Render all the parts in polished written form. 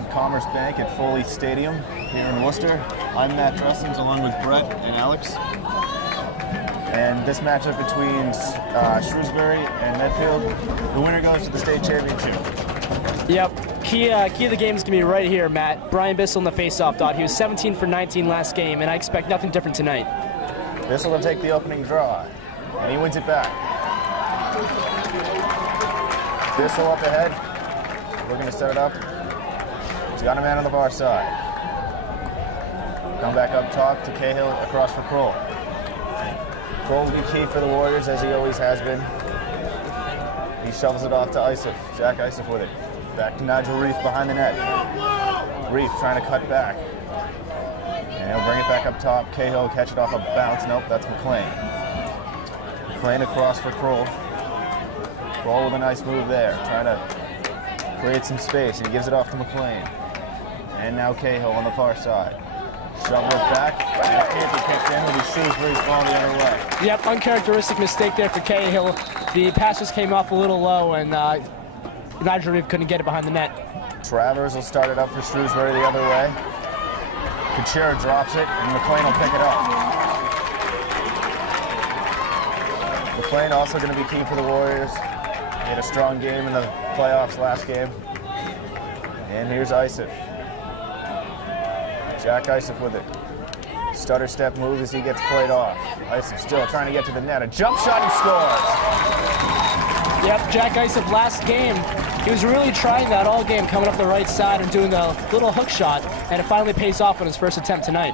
at Commerce Bank at Foley Stadium here in Worcester. I'm Matt Dressings along with Brett and Alex. And this matchup between Shrewsbury and Medfield, the winner goes to the state championship. Yep, key of the game is going to be right here, Matt. Brian Bissell in the face-off dot. He was 17 for 19 last game, and I expect nothing different tonight. Bissell will take the opening draw, and he wins it back. Bissell up ahead, looking to set it up. He's got a man on the far side. Come back up top to Cahill across for Kroll. Kroll will be key for the Warriors, as he always has been. He shovels it off to Isif. Jack Isif with it. Back to Nigel Reef behind the net. Reef trying to cut back. And he'll bring it back up top. Cahill will catch it off a bounce. Nope, that's McLean. McLean across for Kroll. Kroll with a nice move there. Trying to create some space. And he gives it off to McLean. And now Cahill on the far side. Shovel it back, and it can't be kicked in. It'll be Shrewsbury's ball the other way. Yep, uncharacteristic mistake there for Cahill. The pass just came off a little low, and Nigel Reeve couldn't get it behind the net. Travers will start it up for Shrewsbury the other way. Kuchera drops it, and McLean will pick it up. McLean also going to be key for the Warriors. He had a strong game in the playoffs last game. And here's Isif. Jack Isif with it. Stutter step move as he gets played off. Isif still trying to get to the net. A jump shot, he scores! Yep, Jack Isif last game, he was really trying that all game, coming up the right side and doing a little hook shot, and it finally pays off on his first attempt tonight.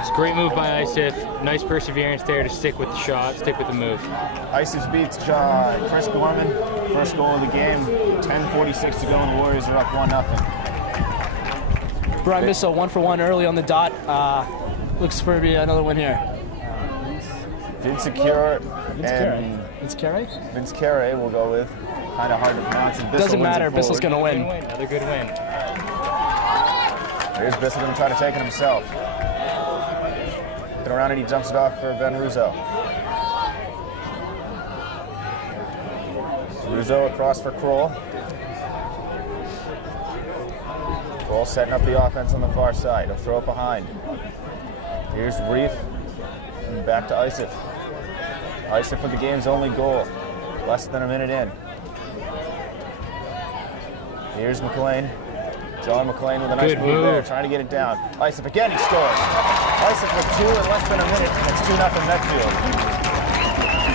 It's a great move by Isif. Nice perseverance there to stick with the shot, stick with the move. Isif beats Chris Gorman. First goal of the game. 10:46 to go, and the Warriors are up 1-0. Brian Bissell 1 for 1 early on the dot. Looks for another win here. Vince Carey will go with. Kind of hard to pronounce. Doesn't matter. Bissell's going to win. Another good win. Here's Bissell going to try to take it himself. Looking around and he jumps it off for Ben Rizzo. Rizzo across for Kroll. Kroll setting up the offense on the far side. He'll throw it behind. Here's Reef. And back to Isif. Isif with the game's only goal. Less than a minute in. Here's McLean. John McLean with a nice move there, trying to get it down. Isif again, he scores. Isif with 2 in less than a minute. It's 2-0 Medfield.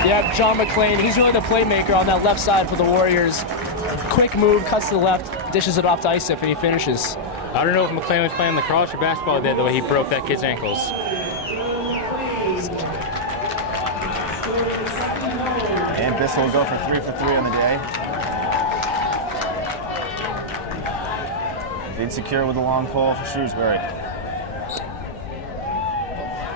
Yeah, John McLean, he's really the playmaker on that left side for the Warriors. Quick move, cuts to the left, dishes it off to Isif, and he finishes. I don't know if McLean was playing lacrosse or basketball there, the way he broke that kid's ankles. And Bissell will go for 3 for 3 on the day. Insecure with a long pole for Shrewsbury.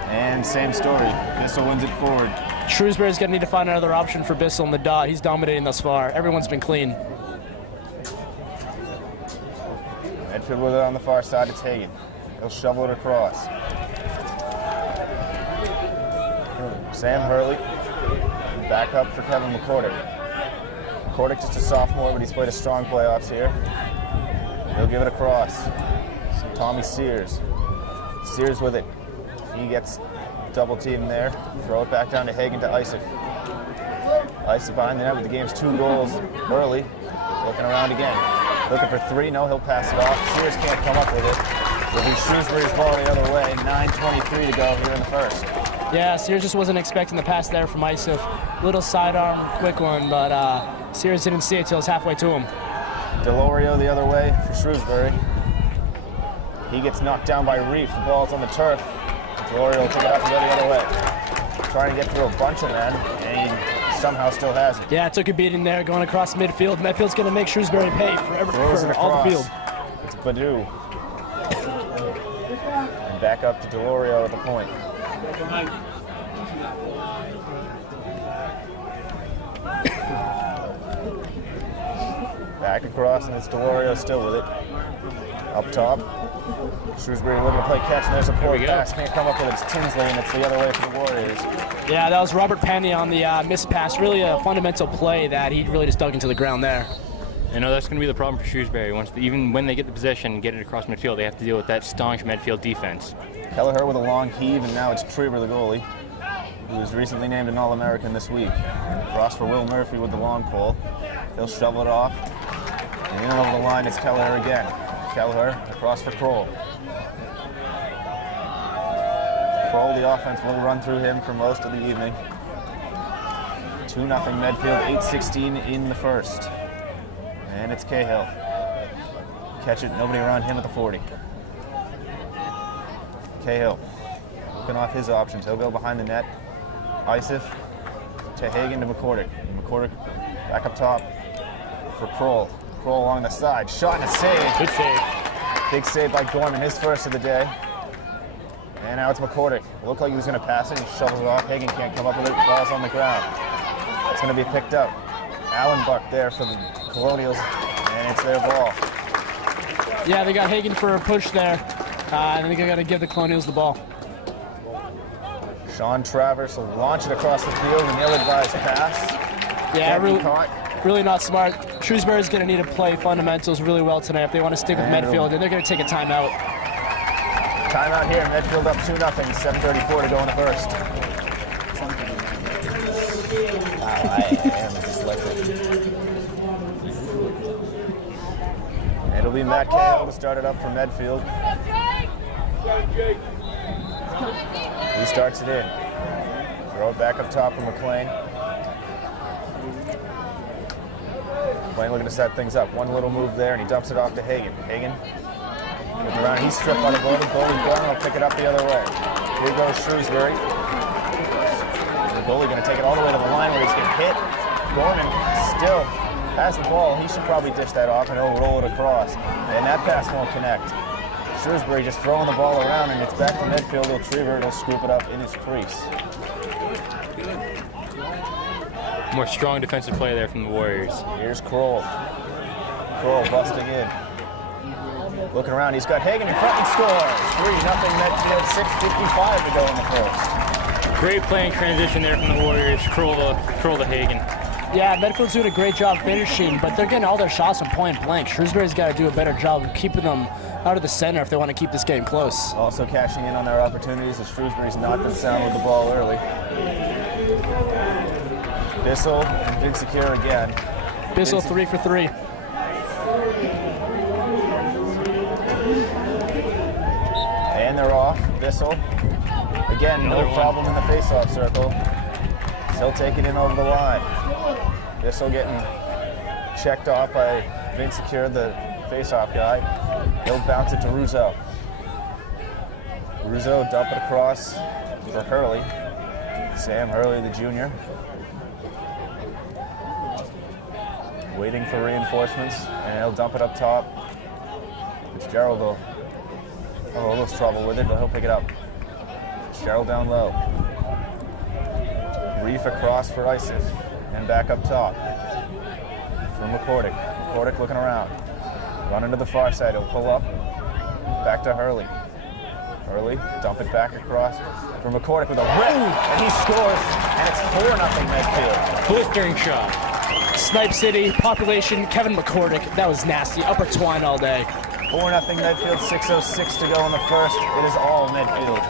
And same story. Bissell wins it forward. Shrewsbury's going to need to find another option for Bissell in the dot. He's dominating thus far. Everyone's been clean. Medfield with it on the far side. It's Hagen. He'll shovel it across. Sam Hurley. Back up for Kevin McCordick. McCordick just a sophomore, but he's played a strong playoffs here. He'll give it across. Tommy Sears. Sears with it. He gets double teamed there. Throw it back down to Hagen to Isif. Isif behind the net with the game's 2 goals early. Looking around again. Looking for 3. No, he'll pass it off. Sears can't come up with it. It'll be Shrewsbury's ball the other way. 9:23 to go here in the first. Yeah, Sears just wasn't expecting the pass there from Isif. Little sidearm, quick one, but Sears didn't see it till it's halfway to him. Delorio the other way for Shrewsbury. He gets knocked down by Reef. The ball's on the turf. Delorio will pick it up and go the other way. Trying to get through a bunch of men, and he somehow still has it. Yeah, took a beating there going across midfield. Medfield's going to make Shrewsbury pay for all the field. It's Badu. And back up to Delorio at the point. Back across, and it's Delorio still with it. Up top. Shrewsbury looking to play catch, and there's a poor pass. Can't come up with it. It's Tinsley, and it's the other way for the Warriors. Yeah, that was Robert Penny on the missed pass. Really a fundamental play that he really just dug into the ground there. I know that's going to be the problem for Shrewsbury. Even when they get the possession and get it across midfield, they have to deal with that staunch Medfield defense. Kelleher with a long heave, and now it's Trieber, the goalie, who was recently named an All-American this week. Cross for Will Murphy with the long pole. He'll shovel it off. And in over the line, it's Kelleher again. Kelleher across for Kroll. Kroll, the offense will run through him for most of the evening. 2-0 Medfield, 8:16 in the first. And it's Cahill. Catch it, nobody around him at the 40. Cahill, looking off his options. He'll go behind the net. Isif to Hagen to McCordick. McCordick back up top for Kroll. Kroll along the side. Shot and a save. Good save. Big save by Gorman, his first of the day. And now it's McCordick. Looked like he was going to pass it. He shovels it off. Hagen can't come up with it. Ball's on the ground. It's going to be picked up. Allen Buck there for the Colonials, and it's their ball. Yeah, they got Hagen for a push there. And they're going to give the Colonials the ball. Sean Travers will launch it across the field, an ill-advised pass. Yeah, really not smart. Shrewsbury's going to need to play fundamentals really well tonight if they want to stick with Medfield, and they're going to take a timeout. Timeout here. Medfield up 2-0. 7:34 to go in the first. I am dyslexic. It'll be Matt Cahill to start it up for Medfield. He starts it in. Throw it back up top for McLean. McLean looking to set things up. One little move there, and he dumps it off to Hagen. Hagen looking around. He's stripped by the goalie. Goalie Gorman will pick it up the other way. Here goes Shrewsbury. The goalie going to take it all the way to the line where he's getting hit. Gorman still has the ball. He should probably dish that off, and he'll roll it across. And that pass won't connect. Shrewsbury just throwing the ball around, and it's back to Midfield. He'll Trieber, and he'll scoop it up in his crease. More strong defensive play there from the Warriors. Here's Kroll. Kroll busting in. Looking around, he's got Hagen in front and scores. 3-0 Medfield, 6:55 to go in the first. Great play in transition there from the Warriors. Kroll to Hagen. Yeah, Medfield's doing a great job finishing, but they're getting all their shots from point blank. Shrewsbury's got to do a better job of keeping them out of the center if they want to keep this game close. Also cashing in on their opportunities as Shrewsbury's not been sound with the ball early. Bissell and Vinsecure again. Bissell 3 for 3. And they're off. Bissell. Again, no problem in the face-off circle. He'll take it in over the line. Bissell getting checked off by Vinsecure, the face-off guy. He'll bounce it to Rouzeau. Rouzeau dump it across for Hurley. Sam Hurley, the junior. Waiting for reinforcements, and he'll dump it up top. Fitzgerald will have a little trouble with it, but he'll pick it up. Fitzgerald down low. Reef across for Isif, and back up top for McCordick. McCordick looking around. Running to the far side, he'll pull up. Back to Hurley. Hurley, dump it back across for McCordick with a rip, and he scores, and it's 4-0 Medfield. Blistering shot. Snipe City, population, Kevin McCordick. That was nasty. Upper twine all day. 4-0 Medfield, 6:06 to go in the first. It is all Medfield.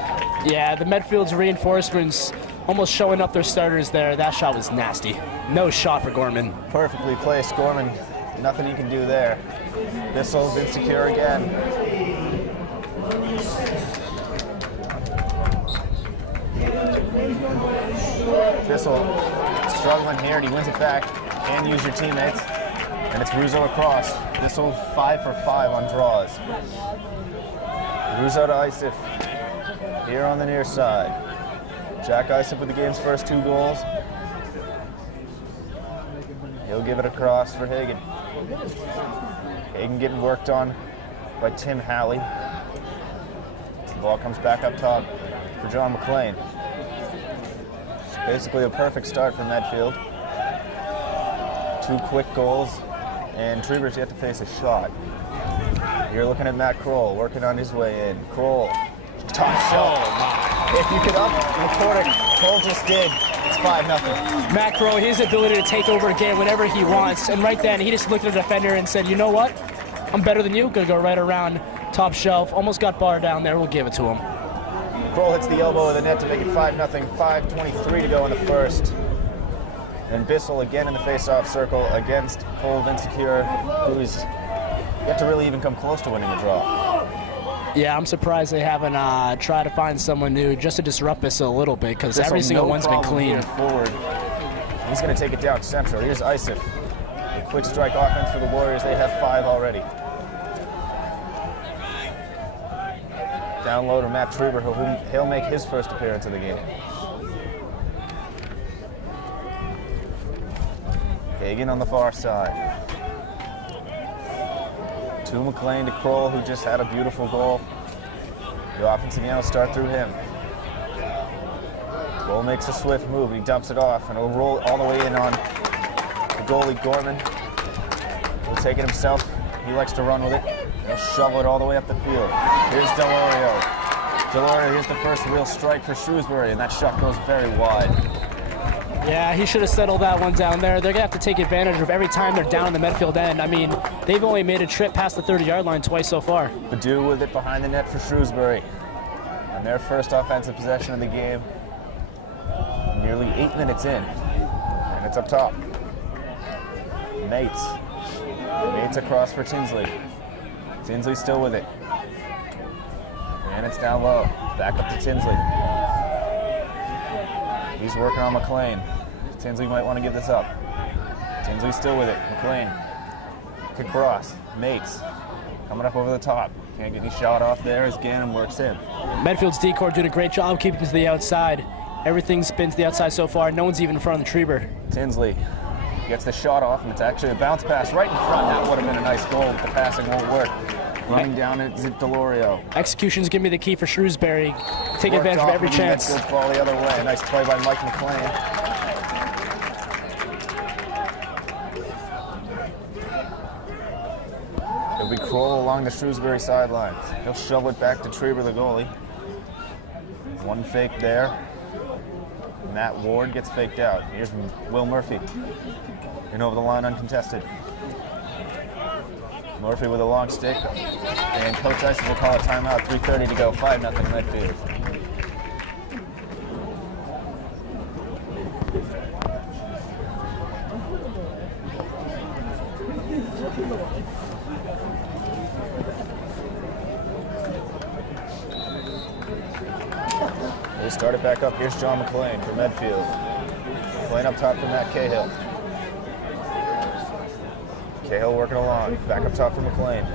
Yeah, the Medfield's reinforcements almost showing up their starters there. That shot was nasty. No shot for Gorman. Perfectly placed. Gorman, nothing he can do there. Bissell's insecure again. Bissell struggling here, and he wins it back. And use your teammates. And it's Rouzeau across. Bissell 5 for 5 on draws. Rouzeau to Isif. Here on the near side. Jack Isif with the game's first 2 goals. He'll give it across for Hagen. Hagen getting worked on by Tim Halley. The ball comes back up top for John McLean. Basically a perfect start for Medfield. 2 quick goals, and Trieber's yet to face a shot. You're looking at Matt Kroll working on his way in. Kroll, top shot. If you could up McCordick, Kroll just did. It's 5-0. Matt Crow, his ability to take over a game whenever he wants, and right then he just looked at the defender and said, you know what? I'm better than you. Gonna go right around top shelf. Almost got barred down there. We'll give it to him. Kroll hits the elbow of the net to make it 5-0. 5:23 to go in the first. And Bissell again in the face-off circle against Cole Vinsecure, who's yet to really even come close to winning a draw. Yeah, I'm surprised they haven't tried to find someone new just to disrupt Bissell a little bit, because every single one's been clean. Forward. He's going to take it down central. Here's Isif. Quick strike offense for the Warriors. They have 5 already. Down low to Matt Truber, he'll make his first appearance of the game. Hagen on the far side. To McLean to Kroll, who just had a beautiful goal. The offense again will start through him. Kroll makes a swift move. He dumps it off, and it'll roll all the way in on the goalie, Gorman. He'll take it himself. He likes to run with it. He'll shovel it all the way up the field. Here's Delorio. Delorio, here's the first real strike for Shrewsbury, and that shot goes very wide. Yeah, he should have settled that one down there. They're going to have to take advantage of every time they're down in the Medfield end. I mean, they've only made a trip past the 30-yard line twice so far. Badu with it behind the net for Shrewsbury. And their first offensive possession of the game. Nearly 8 minutes in. And it's up top. Mates. Mates across for Tinsley. Tinsley still with it. And it's down low. Back up to Tinsley. He's working on McLean. Tinsley might want to give this up. Tinsley still with it. McLean. Quick cross. Mates. Coming up over the top. Can't get any shot off there as Gannon works in. Medfield's D-corps doing a great job keeping to the outside. Everything's been to the outside so far. No one's even in front of the Treber. Tinsley gets the shot off, and it's actually a bounce pass right in front. That would have been a nice goal, but the passing won't work. Running down is it Delorio. Execution's going to be the key for Shrewsbury. Take advantage of every chance. Good ball the other way. Nice play by Mike McLean. It'll be Kroll along the Shrewsbury sidelines. He'll shovel it back to Treber, the goalie. One fake there. Matt Ward gets faked out. Here's Will Murphy. In over the line uncontested. Murphy with a long stick, and Coach Tyson will call a timeout. 3:30 to go, 5-0 Medfield. They start it back up. Here's John McLean for Medfield. Playing up top for Matt Cahill. Cahill working along, back up top for McLean.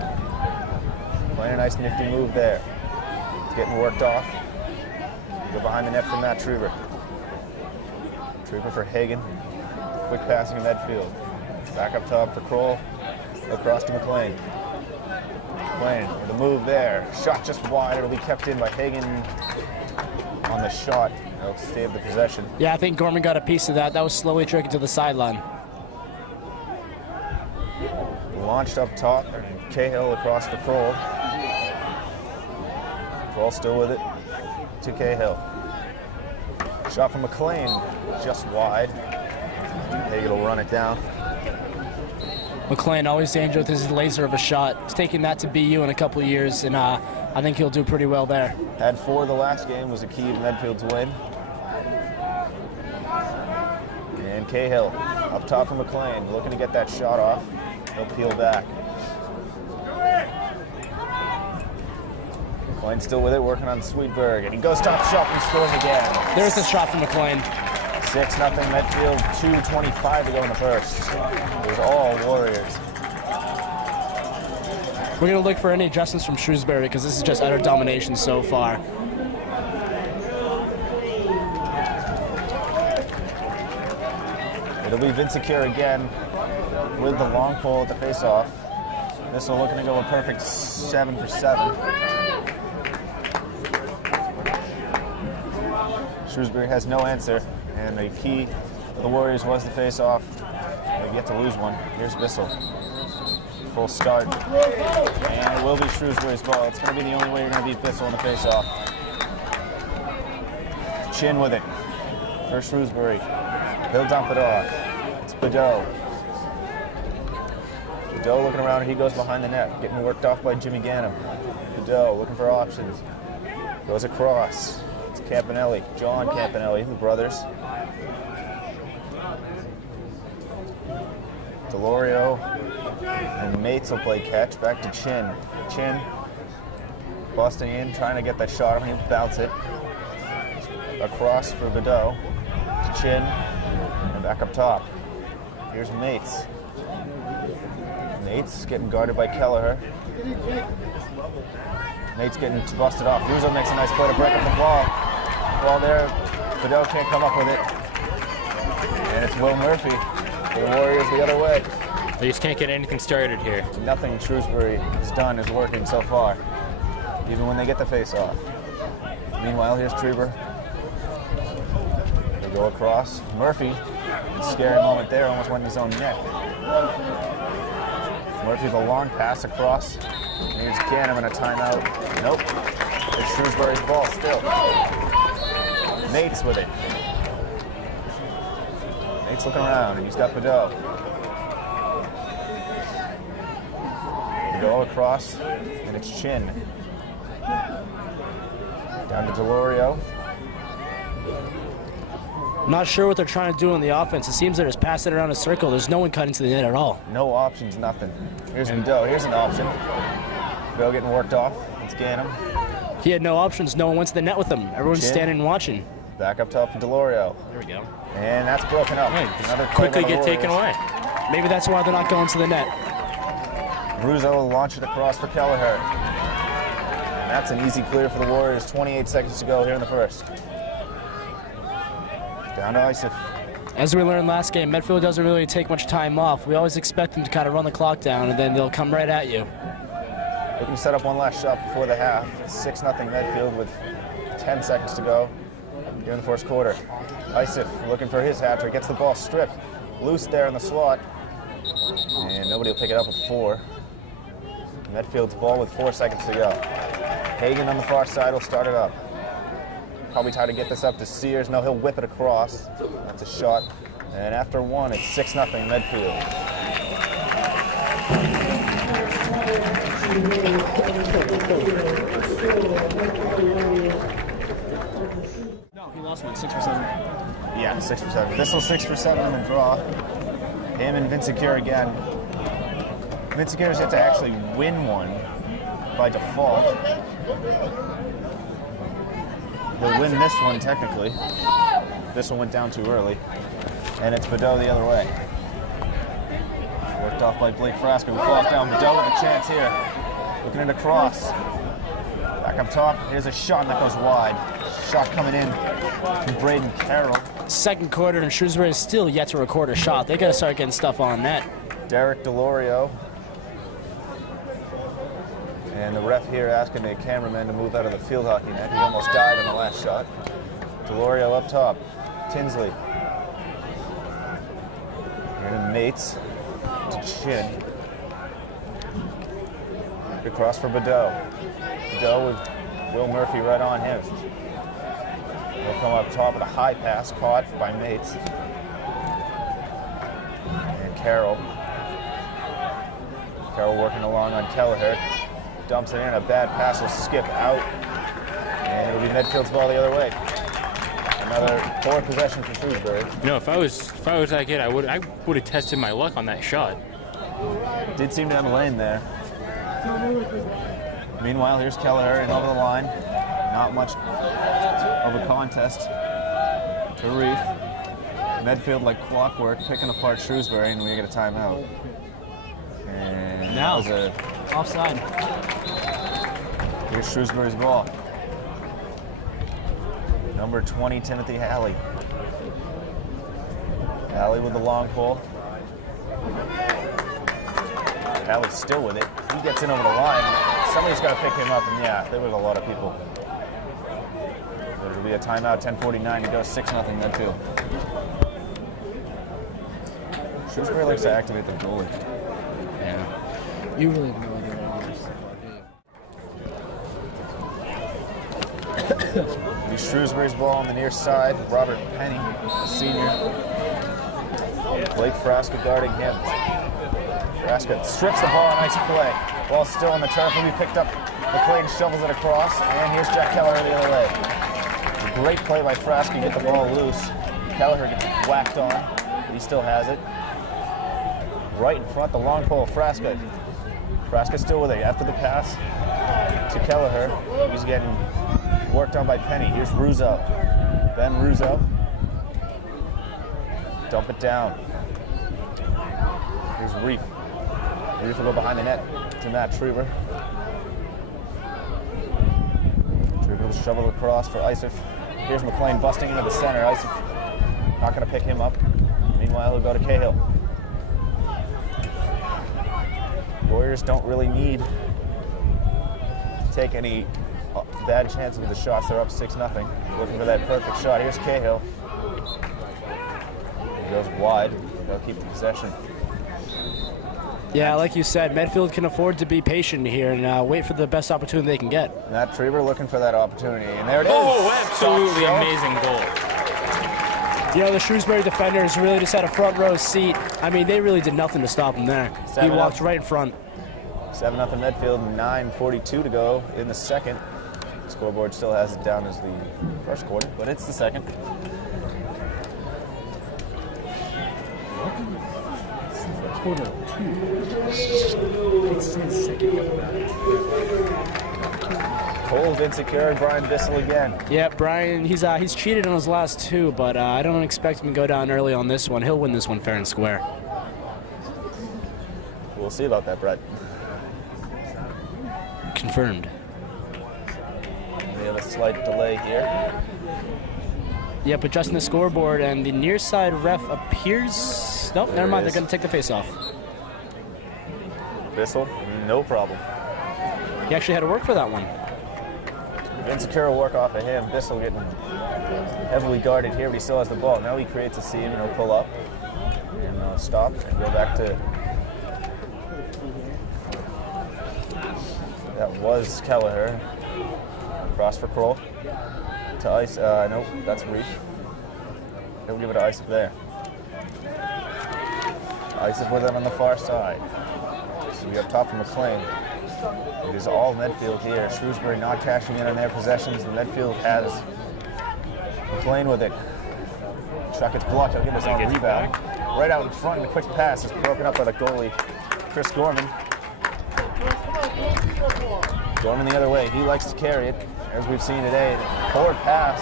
Playing a nice nifty move there. It's getting worked off. Go behind the net for Matt Truber. Truber for Hagen. Quick passing to Medfield. Back up top for Kroll. Across to McLean. McLean with a move there. Shot just wide. It'll be kept in by Hagen on the shot. It'll save the possession. Yeah, I think Gorman got a piece of that. That was slowly tricking to the sideline. Launched up top, and Cahill across for Kroll. Kroll still with it to Cahill. Shot from McLean, just wide. Hagen will run it down. McLean always dangerous with his laser of a shot. He's taking that to BU in a couple of years, and I think he'll do pretty well there. Had 4 the last game, was a key to Medfield's win. And Cahill up top for McLean, looking to get that shot off. He'll peel back. McLean still with it, working on Sweetberg, and he goes top shot and scores again. There's the shot from McLean. 6-0 Medfield, 2:25 to go in the first. It was all Warriors. We're going to look for any adjustments from Shrewsbury, because this is just utter domination so far. It'll be Vinsecure again with the long pole at the face-off. This will looking to go a perfect 7 for 7. Shrewsbury has no answer, and the key for the Warriors was the face-off. They get to lose one. Here's Bissell. Full start. And it will be Shrewsbury's ball. It's going to be the only way you're going to beat Bissell in the face-off. Chin with it. for Shrewsbury. He'll dump it off. It's Bedeau. Bedeau looking around, and he goes behind the net, getting worked off by Jimmy Gannum. Bedeau looking for options. Goes across. It's Campanelli, John Campanelli, the brothers. Delorio and Mates will play catch. Back to Chin. Chin busting in, trying to get that shot on him. Bounce it. Across for Bedeau. To Chin. And back up top. Here's Mates. Mates getting guarded by Kelleher. Nate's getting busted off. Russo makes a nice play to break up the ball. Ball there. Bedeau can't come up with it. And it's Will Murphy. The Warriors the other way. They just can't get anything started here. Nothing Shrewsbury has done is working so far, even when they get the face-off. Meanwhile, here's Treber. They go across. Murphy, scary moment there, almost went in his own net. Murphy, the long pass across. Here's Gannum in a timeout. Nope. It's Shrewsbury's ball still. Nate's with it. Nate's looking around, and he's got Bedeau. Bedeau across, and it's Chin. Down to Delorio. Not sure what they're trying to do on the offense. It seems they're just passing it around a circle. There's no one cutting to the net at all. No options, nothing. Here's Bedeau. Here's an option. Bedeau getting worked off. It's Gannum. He had no options. No one went to the net with him. Everyone's Chin. standing and watching. Back up top for Delorio. There we go. And that's broken up. Another play Quickly by the get taken Warriors. away. Maybe that's why they're not going to the net. Russo will launch it across for Kelleher. That's an easy clear for the Warriors. 28 seconds to go here in the first. Down to Isif. As we learned last game, Medfield doesn't really take much time off. We always expect them to kind of run the clock down, and then they'll come right at you. Looking to set up one last shot before the half. 6-0 Medfield with 10 seconds to go here in the first quarter. Isif looking for his hat-trick. Gets the ball stripped. Loose there in the slot. And nobody will pick it up with 4. Medfield's ball with 4 seconds to go. Hagan on the far side will start it up. Probably try to get this up to Sears. No, he'll whip it across. That's a shot. And after 1, it's 6-0 Medfield. No, he lost one, 6 for 7. Yeah, 6 for 7. This was 6 for 7 in the draw. Him and Vincicure again. Vincicure's yet to actually win one by default. He'll win this one technically. This one went down too early. And it's Bedeau the other way. Worked off by Blake Frasco, who falls down. Bedeau with a chance here. Looking at a cross. Back up top. Here's a shot, and that goes wide. Shot coming in from Braden Carroll. Second quarter, and Shrewsbury is still yet to record a shot. They got to start getting stuff on net. Derek Delorio. And the ref here asking the cameraman to move out of the field hockey net. He almost died on the last shot. Delorio up top. Tinsley. And Mates to Chin. Across for Bedeau. Bedeau with Will Murphy right on him. He'll come up top with a high pass caught by Mates. And Carroll. Carroll working along on Kelleher. Dumps it in. A bad pass will skip out. And it'll be Medfield's ball the other way. Another poor possession for Shrewsbury. You know, if I was that kid, I would have tested my luck on that shot. Did seem to have a lane there. Meanwhile, here's Kelleher in over the line. Not much of a contest to Reef. Medfield like clockwork, picking apart Shrewsbury, and we get a timeout. And now that was a offside. Here's Shrewsbury's ball. Number 20, Timothy Halley. Halley with the long pull. Halley's still with it. He gets in over the line. Somebody's got to pick him up, and yeah, there was a lot of people. So it'll be a timeout, 10:49 to go, 6-0 Medfield. Shrewsbury likes to activate the goalie. Yeah. You really have no idea what it is. Shrewsbury's ball on the near side. Robert Penny, the senior. Blake Frasca guarding him. Frasca strips the ball, nice play. Ball still on the turf, will be picked up. McLean shovels it across, and here's Jack Kelleher the other way. A great play by Frasca, get the ball loose. Kelleher gets whacked on, but he still has it. Right in front, the long pole, Frasca. Frasca still with it after the pass to Kelleher. He's getting worked on by Penny. Here's Russo. Ben Russo. Dump it down. Here's Reef. Reef will go behind the net to Matt Trieber. Trieber will shovel across for Isif. Here's McLean busting into the center. Isif not going to pick him up. Meanwhile, he'll go to Cahill. Warriors don't really need to take any bad chances with the shots. They're up 6-0. Looking for that perfect shot. Here's Cahill. He goes wide. They'll keep the possession. Yeah, like you said, Medfield can afford to be patient here and wait for the best opportunity they can get. Matt Trieber looking for that opportunity, and there it is. Oh, absolutely amazing goal. You know, the Shrewsbury defenders really just had a front row seat. I mean, they really did nothing to stop him there. He walked right in front. 7-0 Medfield, 9:42 to go in the second. The scoreboard still has it down as the first quarter, but it's the second. Quarter 2. It says second. Cole, Vincent, Brian Bissell again. Yeah, Brian, he's cheated on his last 2, but I don't expect him to go down early on this one. He'll win this one fair and square. We'll see about that, Brett. Confirmed. We have a slight delay here. Yep, adjusting the scoreboard, and the near side ref appears... Nope, never mind, they're going to take the face off. Bissell, no problem. He actually had to work for that one. Insecure will work off of him. Bissell getting heavily guarded here, but he still has the ball. Now he creates a seam and he'll pull up and stop and go back to... That was Kelleher. Cross for Kroll. To Ice. Nope, that's Reef. He'll give it to Isip there. Isip with it on the far side. So we up top from McLean. It is all Medfield here. Shrewsbury not cashing in on their possessions. The Medfield has McLean with it. Chuck, it's blocked. He'll give us a rebound. Right out in front, and the quick pass is broken up by the goalie, Chris Gorman. Gorman the other way. He likes to carry it, as we've seen today. Forward pass,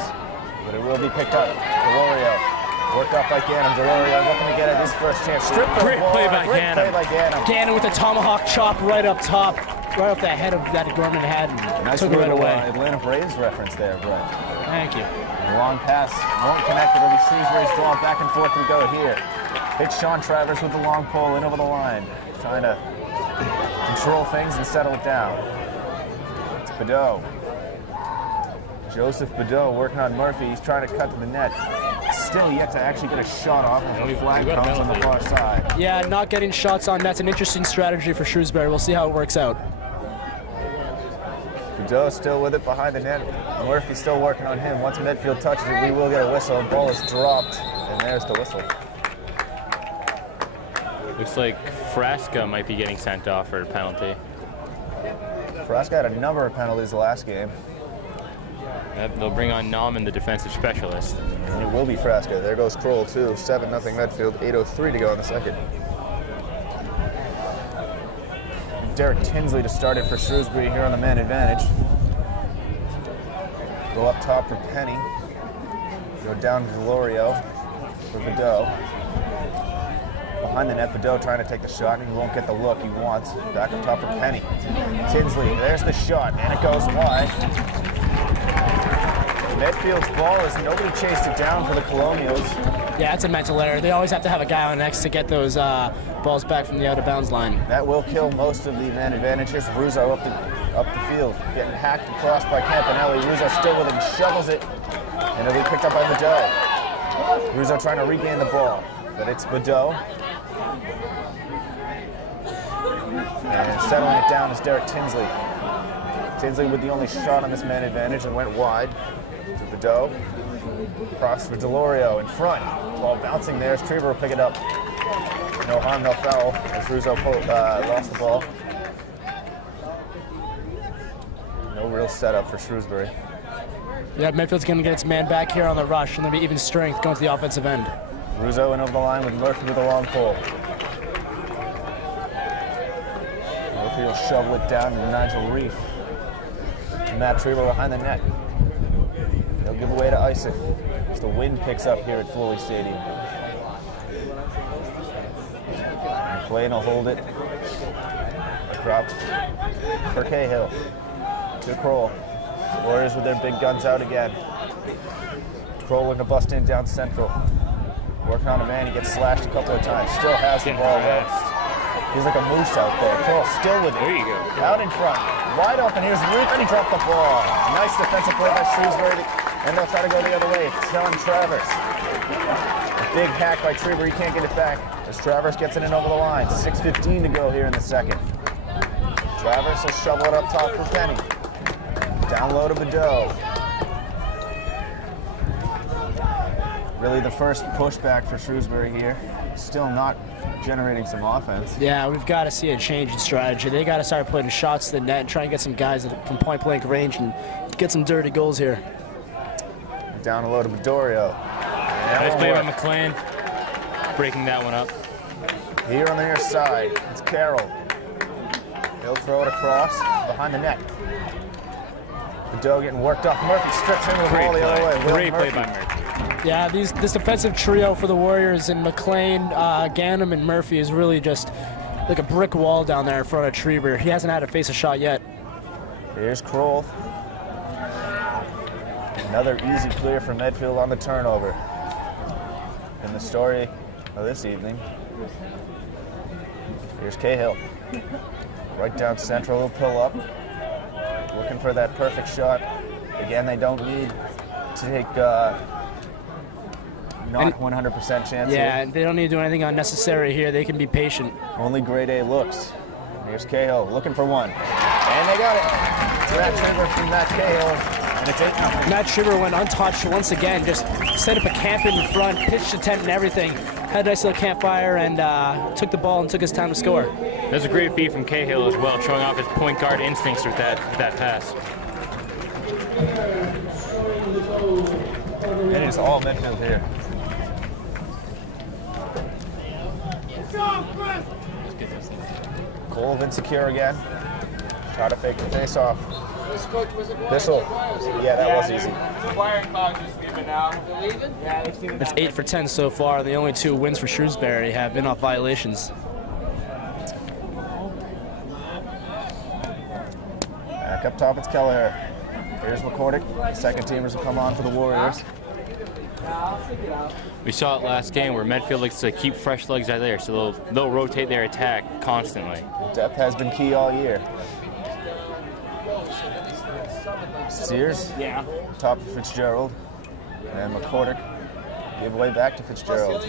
but it will be picked up. Delorio. Worked up by Gannon. Delorio looking to get at his first chance. Great play by Gannon. Gannon with a tomahawk chop right up top, right off the head of that Gorman had, and nice took it right away. Atlanta Braves reference there, Brett. Thank you. Long pass, won't connect. It'll be Shrewsbury's ball. Back and forth we go here. It's Sean Travers with the long pole in over the line, trying to control things and settle it down. It's Badeau. Joseph Badeau working on Murphy. He's trying to cut to the net. Still yet to actually get a shot off as the flag comes on the far side. Yeah, not getting shots on net's an interesting strategy for Shrewsbury. We'll see how it works out. Badeau still with it behind the net. Murphy still working on him. Once Medfield touches it, we will get a whistle. Ball is dropped, and there's the whistle. Looks like Frasca might be getting sent off for a penalty. Frasca had a number of penalties the last game. Yep, they'll bring on Nauman, the defensive specialist. And it will be Frasca. There goes Kroll, too. 7-0 Medfield, 8:03 to go in the second. Derek Tinsley to start it for Shrewsbury here on the man advantage. Go up top for Penny. Go down to Delorio for Badeau. Behind the net, Badeau trying to take the shot, and he won't get the look he wants. Back up top for Penny. Tinsley, there's the shot, and it goes wide. Medfield's ball as nobody chased it down for the Colonials. Yeah, it's a mental error. They always have to have a guy on next to get those balls back from the out of bounds line. That will kill most of the man advantage. Here's Russo up the field, getting hacked across by Campanelli. Russo still with it and shovels it, and it'll be picked up by Badeau. Russo trying to regain the ball, but it's Badeau. And settling it down is Derek Tinsley. Tinsley with the only shot on this man advantage and went wide to Bedeau. Cross for Delorio in front. Ball bouncing there as Trieber will pick it up. No harm, no foul as Russo lost the ball. No real setup for Shrewsbury. Yeah, Medfield's going to get its man back here on the rush, and there'll be even strength going to the offensive end. Russo in over the line with Murphy with a long pull. Murphy will shovel it down to Nigel Reef. Matt Trieber behind the net. He'll give away to Isaac as the wind picks up here at Floyd Stadium. McLean will hold it. Across for Cahill. To Kroll. Warriors with their big guns out again. Kroll looking to bust in down central. Working on a man, he gets slashed a couple of times. Still has the ball though. He's like a moose out there. Kroll still with it. There you go. Out in front. Wide open. Here's Reef and he dropped the ball. Nice defensive play by Shrewsbury. And they'll try to go the other way. It's John Travers. A big hack by Trieber. He can't get it back as Travers gets it in over the line. 6:15 to go here in the second. Travers will shovel it up top for Penny. Down low to Bedeau. Really the first pushback for Shrewsbury here. Still not generating some offense. Yeah, we've got to see a change in strategy. They got to start putting shots to the net and try and get some guys from point-blank range and get some dirty goals here. Down low to Bedorio. Nice play by McLean. Breaking that one up. Here on the near side, it's Carroll. He'll throw it across behind the net. Bedeau getting worked off. Murphy strips in with the ball the other way. Great play by Murphy. Yeah, this defensive trio for the Warriors and McLean, Ganem, and Murphy is really just like a brick wall down there in front of Trieber. He hasn't had to face a shot yet. Here's Kroll. Another easy clear for Medfield on the turnover. In the story of this evening, here's Cahill. Right down central, he'll pull up. Looking for that perfect shot. Again, they don't need to take not 100% chance Yeah, here. and they don't need to do anything unnecessary here. They can be patient. Only grade A looks. Here's Cahill looking for one. And they got it. It's Matt Trieber from Matt Cahill. And it's 8-0. Matt Trieber went untouched once again, just set up a camp in front, pitched a tent and everything. Had a nice little campfire and took the ball and took his time to score. That's a great feed from Cahill as well, showing off his point guard instincts with that pass. It is all Medfield here. Cole insecure again. Try to fake the face off. Bissell. Yeah, that was easy. It's 8 for 10 so far. The only 2 wins for Shrewsbury have been off violations. Back up top, it's Kelleher. Here's McCordick. Second teamers will come on for the Warriors. We saw it last game where Medfield likes to keep fresh legs out there, so they'll rotate their attack constantly. Depth has been key all year. Sears, top of Fitzgerald, and McCordick give way back to Fitzgerald.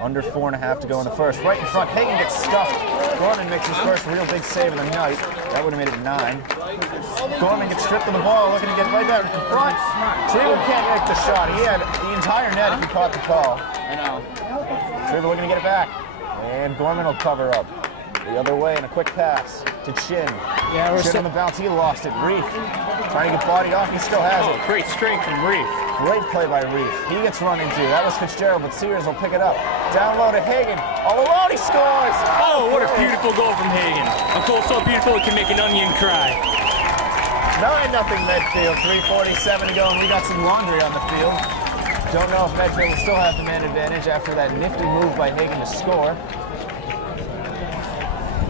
Under 4.5 to go in the first. Right in front, Hagen gets stuffed. Gorman makes his first real big save of the night. That would have made it 9. Gorman gets stripped of the ball, looking to get right down in front. Trieber can't make the shot. He had the entire net if he caught the call. Trieber looking to get it back. And Gorman will cover up. The other way and a quick pass to Chin. Yeah, Chin on the bounce, he lost it. Reef trying to get body off, he still has it. Great strength from Reef. Great play by Reef. He gets run into. That was Fitzgerald, but Sears will pick it up. Down low to Hagen. All alone, he scores! Oh, what a beautiful goal from Hagen. A goal so beautiful it can make an onion cry. 9-0 Medfield, 3:47 to go, and we got some laundry on the field. Don't know if Medfield will still have the man advantage after that nifty move by Hagen to score.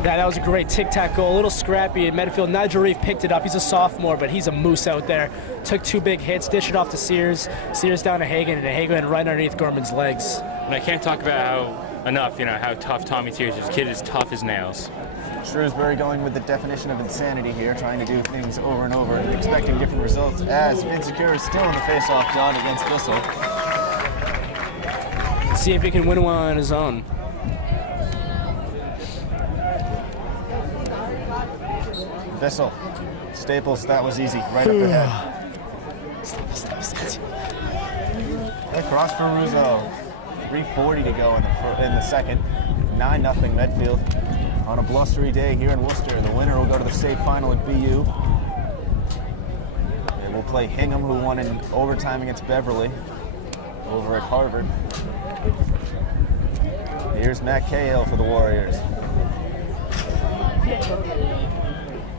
Yeah, that was a great tic-tac goal. A little scrappy at Medfield. Nigel Reef picked it up. He's a sophomore, but he's a moose out there. Took 2 big hits, dished it off to Sears. Sears down to Hagen, and Hagen went right underneath Gorman's legs. And I can't talk about how tough Tommy Sears is. This kid is tough as nails. Shrewsbury going with the definition of insanity here, trying to do things over and over and expecting different results as Vincecure is still in the face-off dog against Bissell. Let's see if he can win one on his own. Bissell Staples, that was easy. Right up the head. Cross for Russo. 3:40 to go in the second. 9-0 Medfield. On a blustery day here in Worcester, the winner will go to the state final at BU. They will play Hingham, who won in overtime against Beverly over at Harvard. Here's Matt Cahill for the Warriors.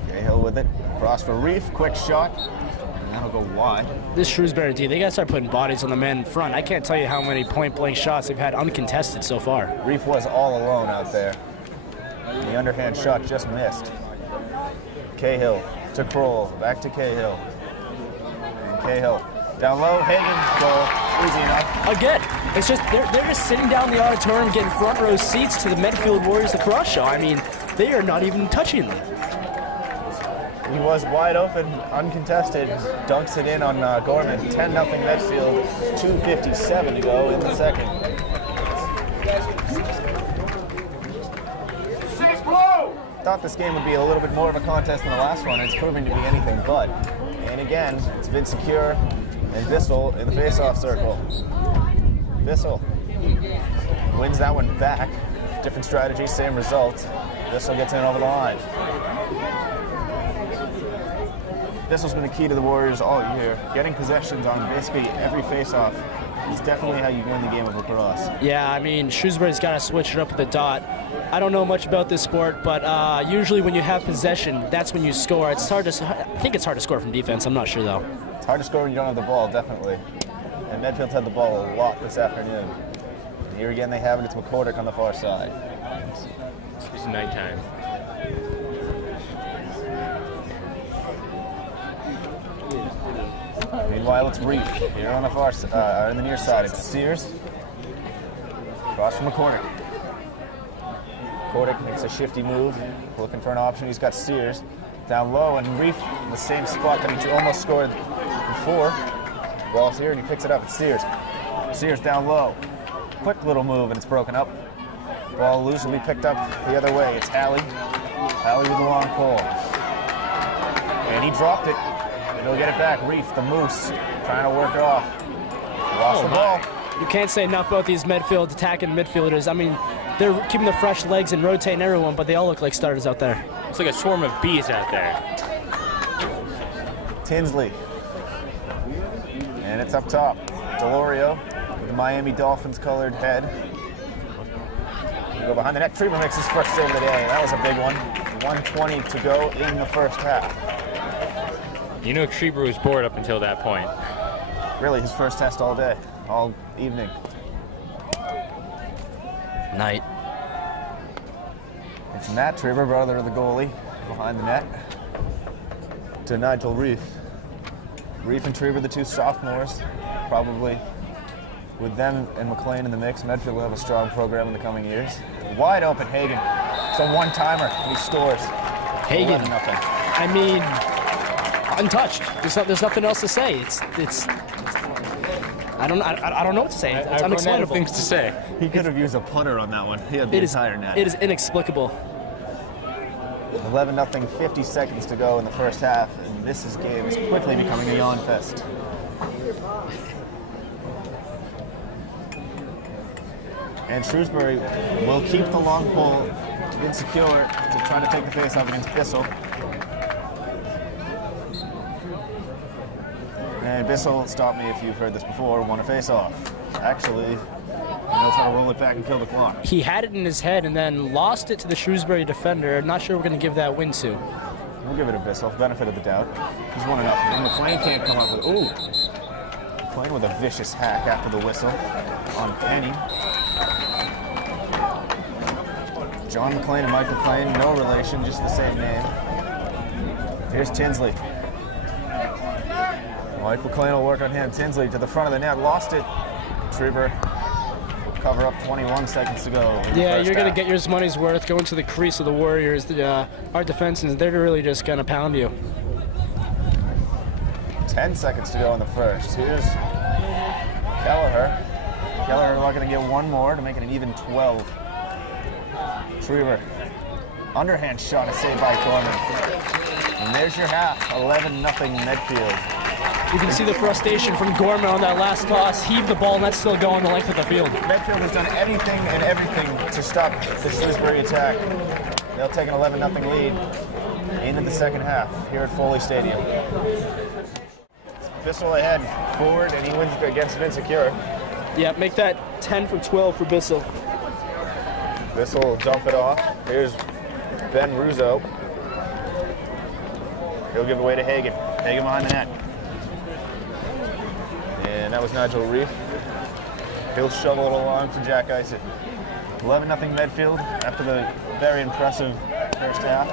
Cahill with it. Cross for Reef. Quick shot. And that'll go wide. This Shrewsbury team, they got to start putting bodies on the men in front. I can't tell you how many point-blank shots they've had uncontested so far. Reef was all alone out there. The underhand shot just missed. Cahill to Kroll. Back to Cahill. And Cahill down low. Hagen. Goal. Easy enough. Again, it's just they're just sitting down the auditorium getting front row seats to the Medfield Warriors lacrosse show. I mean, they are not even touching them. He was wide open, uncontested. Dunks it in on Gorman. 10-0 Medfield. 2:57 to go in the second. Thought this game would be a little bit more of a contest than the last one. It's proving to be anything but. And again, it's been secure. And Bissell in the face-off circle. Bissell wins that one back. Different strategy, same result. Bissell gets in over the line. Bissell's been the key to the Warriors all year. Getting possessions on basically every face-off is definitely how you win the game of lacrosse. Yeah, I mean, Shrewsbury's got to switch it up with the dot. I don't know much about this sport, but usually when you have possession, that's when you score. It's hard to. I think it's hard to score from defense. I'm not sure though. It's hard to score when you don't have the ball, definitely. And Medfield's had the ball a lot this afternoon. Here again they have it. It's McCordick on the far side. It's nighttime. Meanwhile, it's Reef here on the far side, on the near side. It's Sears. Cross from McCordick. McCordick makes a shifty move, looking for an option. He's got Sears down low, and Reef in the same spot that he almost scored before. Ball's here, and he picks it up. It's Sears. Sears down low. Quick little move, and it's broken up. Ball loose will be picked up the other way. It's Halley. Halley with the long pull. And he dropped it. He'll get it back. Reef, the Moose, trying to work it off. Lost the ball. You can't say enough about these Medfield attacking midfielders. I mean, they're keeping their fresh legs and rotating everyone, but they all look like starters out there. It's like a swarm of bees out there. Tinsley. And it's up top. Delorio with the Miami Dolphins colored head. Go behind the net. Treber makes his first save of the day. That was a big one. 1:20 to go in the first half. You know, Treber was bored up until that point. Really, his first test all day, all evening. Night. It's Matt Treber, brother of the goalie, behind the net. To Nigel Reef. Reef and Treber, the two sophomores, probably. With them and McLean in the mix, Medfield will have a strong program in the coming years. Wide open, Hagen. It's a one-timer, and he scores. Hagen. 11-0. I mean, untouched. There's nothing else to say. I don't know what to say. It's unexplainable. Things to say. He could have used a punter on that one. He had the entire net. It is inexplicable. 11-0, 50 seconds to go in the first half, and this game is quickly becoming a yawn fest. And Shrewsbury will keep the long pole insecure to try to take the face-off against Bissell. And Bissell, stop me if you've heard this before, won a face-off. Actually, he knows how to roll it back and kill the clock. He had it in his head and then lost it to the Shrewsbury defender. Not sure we're going to give that win to. We'll give it to Bissell, benefit of the doubt. He's 1-0. And McLean can't come up with, ooh. McLean with a vicious hack after the whistle on Penny. John McLean and Mike McLean, no relation, just the same name. Here's Tinsley. Mike McLean will work on him. Tinsley to the front of the net, lost it. Treber cover up, 21 seconds to go. Yeah, you're going to get your money's worth going to the crease of the Warriors. Our defense is they're really just going to pound you. 10 seconds to go in the first. Here's Kelleher. Kelleher looking to get one more to make it an even 12. Treber. Underhand shot is saved by Gorman. And there's your half, 11-0 Medfield. You can see the frustration from Gorman on that last toss. Heave the ball, and that's still going the length of the field. Medfield has done anything and everything to stop the Shrewsbury attack. They'll take an 11-0 lead into the second half here at Foley Stadium. Bissell ahead, forward, and he wins against Vincent Cure. Yeah, make that 10 for 12 for Bissell. Bissell will dump it off. Here's Ben Russo. He'll give it away to Hagen. Hagen behind the net. And that was Nigel Reef. He'll shovel it along for Jack Isett. 11-0 Medfield after the very impressive first half.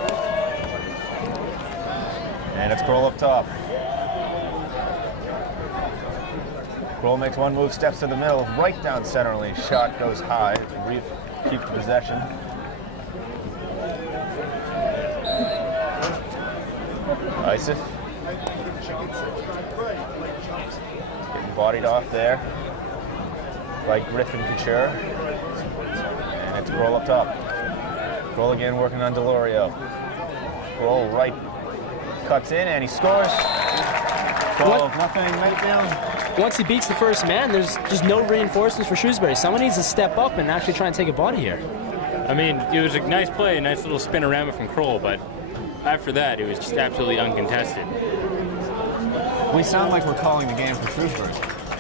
And it's Kroll up top. Kroll makes one move, steps to the middle, right down centerly. Shot goes high. Reef keeps possession. Isett. Getting bodied off there by Griffin Couture. And it's Kroll up top. Kroll again working on Delorio. Kroll right, cuts in and he scores. 12-0 Medfield. Once he beats the first man, there's just no reinforcements for Shrewsbury. Someone needs to step up and actually try and take a body here. I mean, it was a nice play, a nice little spin around from Kroll, but after that, it was just absolutely uncontested. We sound like we're calling the game for Shrewsbury.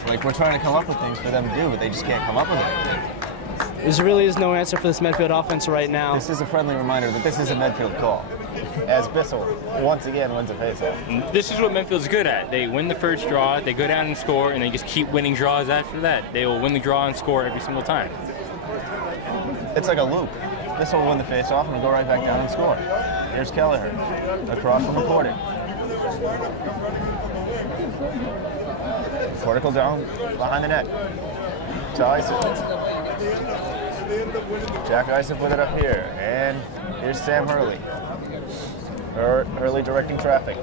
Like we're trying to come up with things for them to do, but they just can't come up with it. There really is no answer for this Medfield offense right now. This is a friendly reminder that this is a Medfield call. As Bissell once again wins a faceoff. This is what Medfield's good at. They win the first draw, they go down and score, and they just keep winning draws after that. They will win the draw and score every single time. It's like a loop. Bissell will win the faceoff and will go right back down and score. Here's Kelleher across from McCordick. McCordick down behind the net to Isett. Jack Isett with it up here, and here's Sam Hurley. Hurley directing traffic.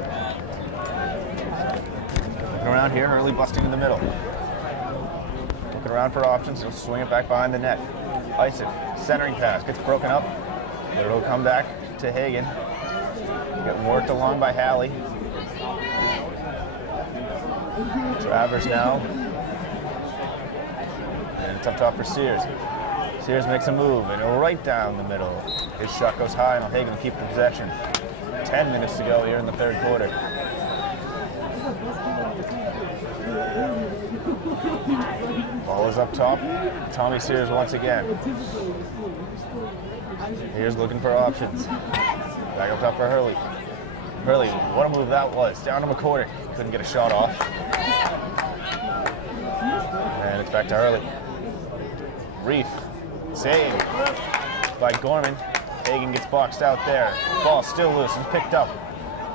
Looking around here, Hurley busting in the middle. Looking around for options, he'll swing it back behind the net. Isett, centering pass, gets broken up. It'll come back to Hagen. Getting worked along by Halley. Travers now. And it's up top for Sears. Sears makes a move, and right down the middle. His shot goes high, and Hagen will keep the possession. 10 minutes to go here in the third quarter. Ball is up top. Tommy Sears once again. Here's looking for options. Back up top for Hurley. Hurley, what a move that was. Down to McCordick. Couldn't get a shot off. And it's back to Hurley. Reef. Save by Gorman. Hagen gets boxed out there. Ball still loose. It's picked up.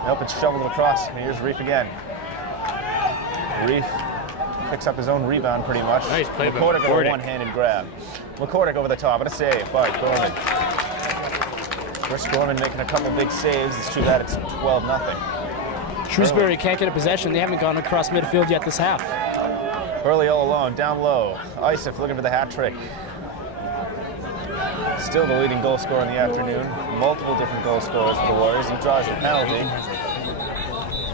Nope, it's shoveled across. And here's Reef again. Reef picks up his own rebound pretty much. Nice play by McCordick McCordick. with a one-handed grab. McCordick over the top and a save by Gorman. Chris Gorman making a couple big saves. It's too bad it's 12-0. Shrewsbury can't get a possession. They haven't gone across midfield yet this half. Hurley all alone, down low. Isett looking for the hat trick. Still the leading goal scorer in the afternoon. Multiple different goal scorers for the Warriors. He draws the penalty.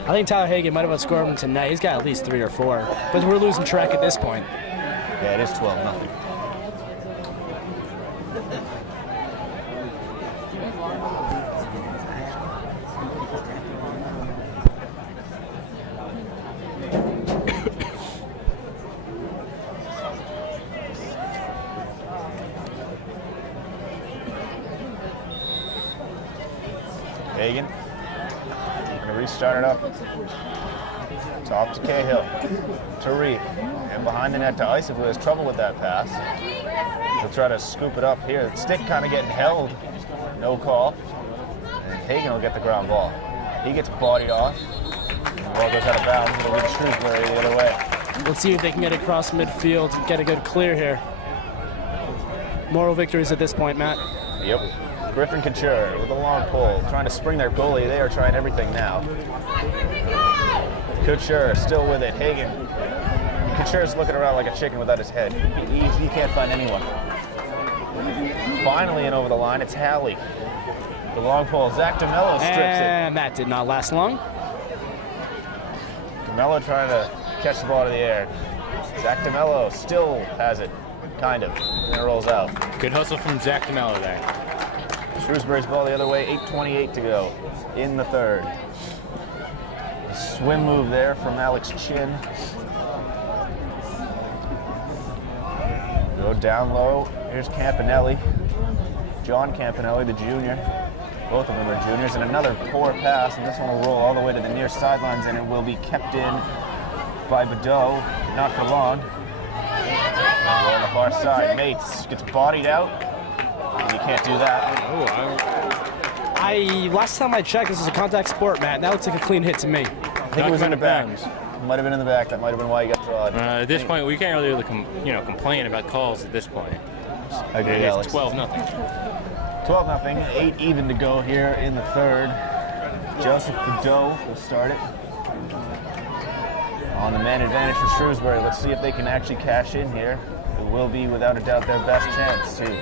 I think Tyler Hagen might have outscored him tonight. He's got at least 3 or 4. But we're losing track at this point. Yeah, it is 12-0. Hagen. Gonna restart it up. Top to Cahill. To Reef. And behind the net to Isett, who has trouble with that pass. He'll try to scoop it up here. The stick kind of getting held. No call. And Hagen will get the ground ball. He gets bodied off. The ball goes out of bounds. It'll lead Shrewsbury the other way. Let's see if they can get across midfield and get a good clear here. Moral victories at this point, Matt. Yep. Griffin Couture with a long pole, trying to spring their goalie. They are trying everything now. Couture still with it. Hagen. Couture's looking around like a chicken without his head. He can't find anyone. Finally in over the line, it's Halley. The long pole, Zach DeMello strips it. And that did not last long. DeMello trying to catch the ball to the air. Zach DeMello still has it, kind of, and it rolls out. Good hustle from Zach DeMello there. Shrewsbury's ball the other way, 8:28 to go in the third. A swim move there from Alex Chin. Go down low. Here's Campanelli. John Campanelli, the junior. Both of them are juniors. And another poor pass, and this one will roll all the way to the near sidelines, and it will be kept in by Badeau. Not for long. Go on the far side. Mates gets bodied out. You can't do that. Last time I checked, this is a contact sport, Matt. That looks like a clean hit to me. I think it was in the back. Might have been in the back. That might have been why he got drawn. At this point, we can't really complain about calls at this point. I agree, It's Alex. 12-0. 12-0. 8 even to go here in the third. Joseph Badeau will start it. On the man advantage for Shrewsbury. Let's see if they can actually cash in here. It will be, without a doubt, their best chance, too.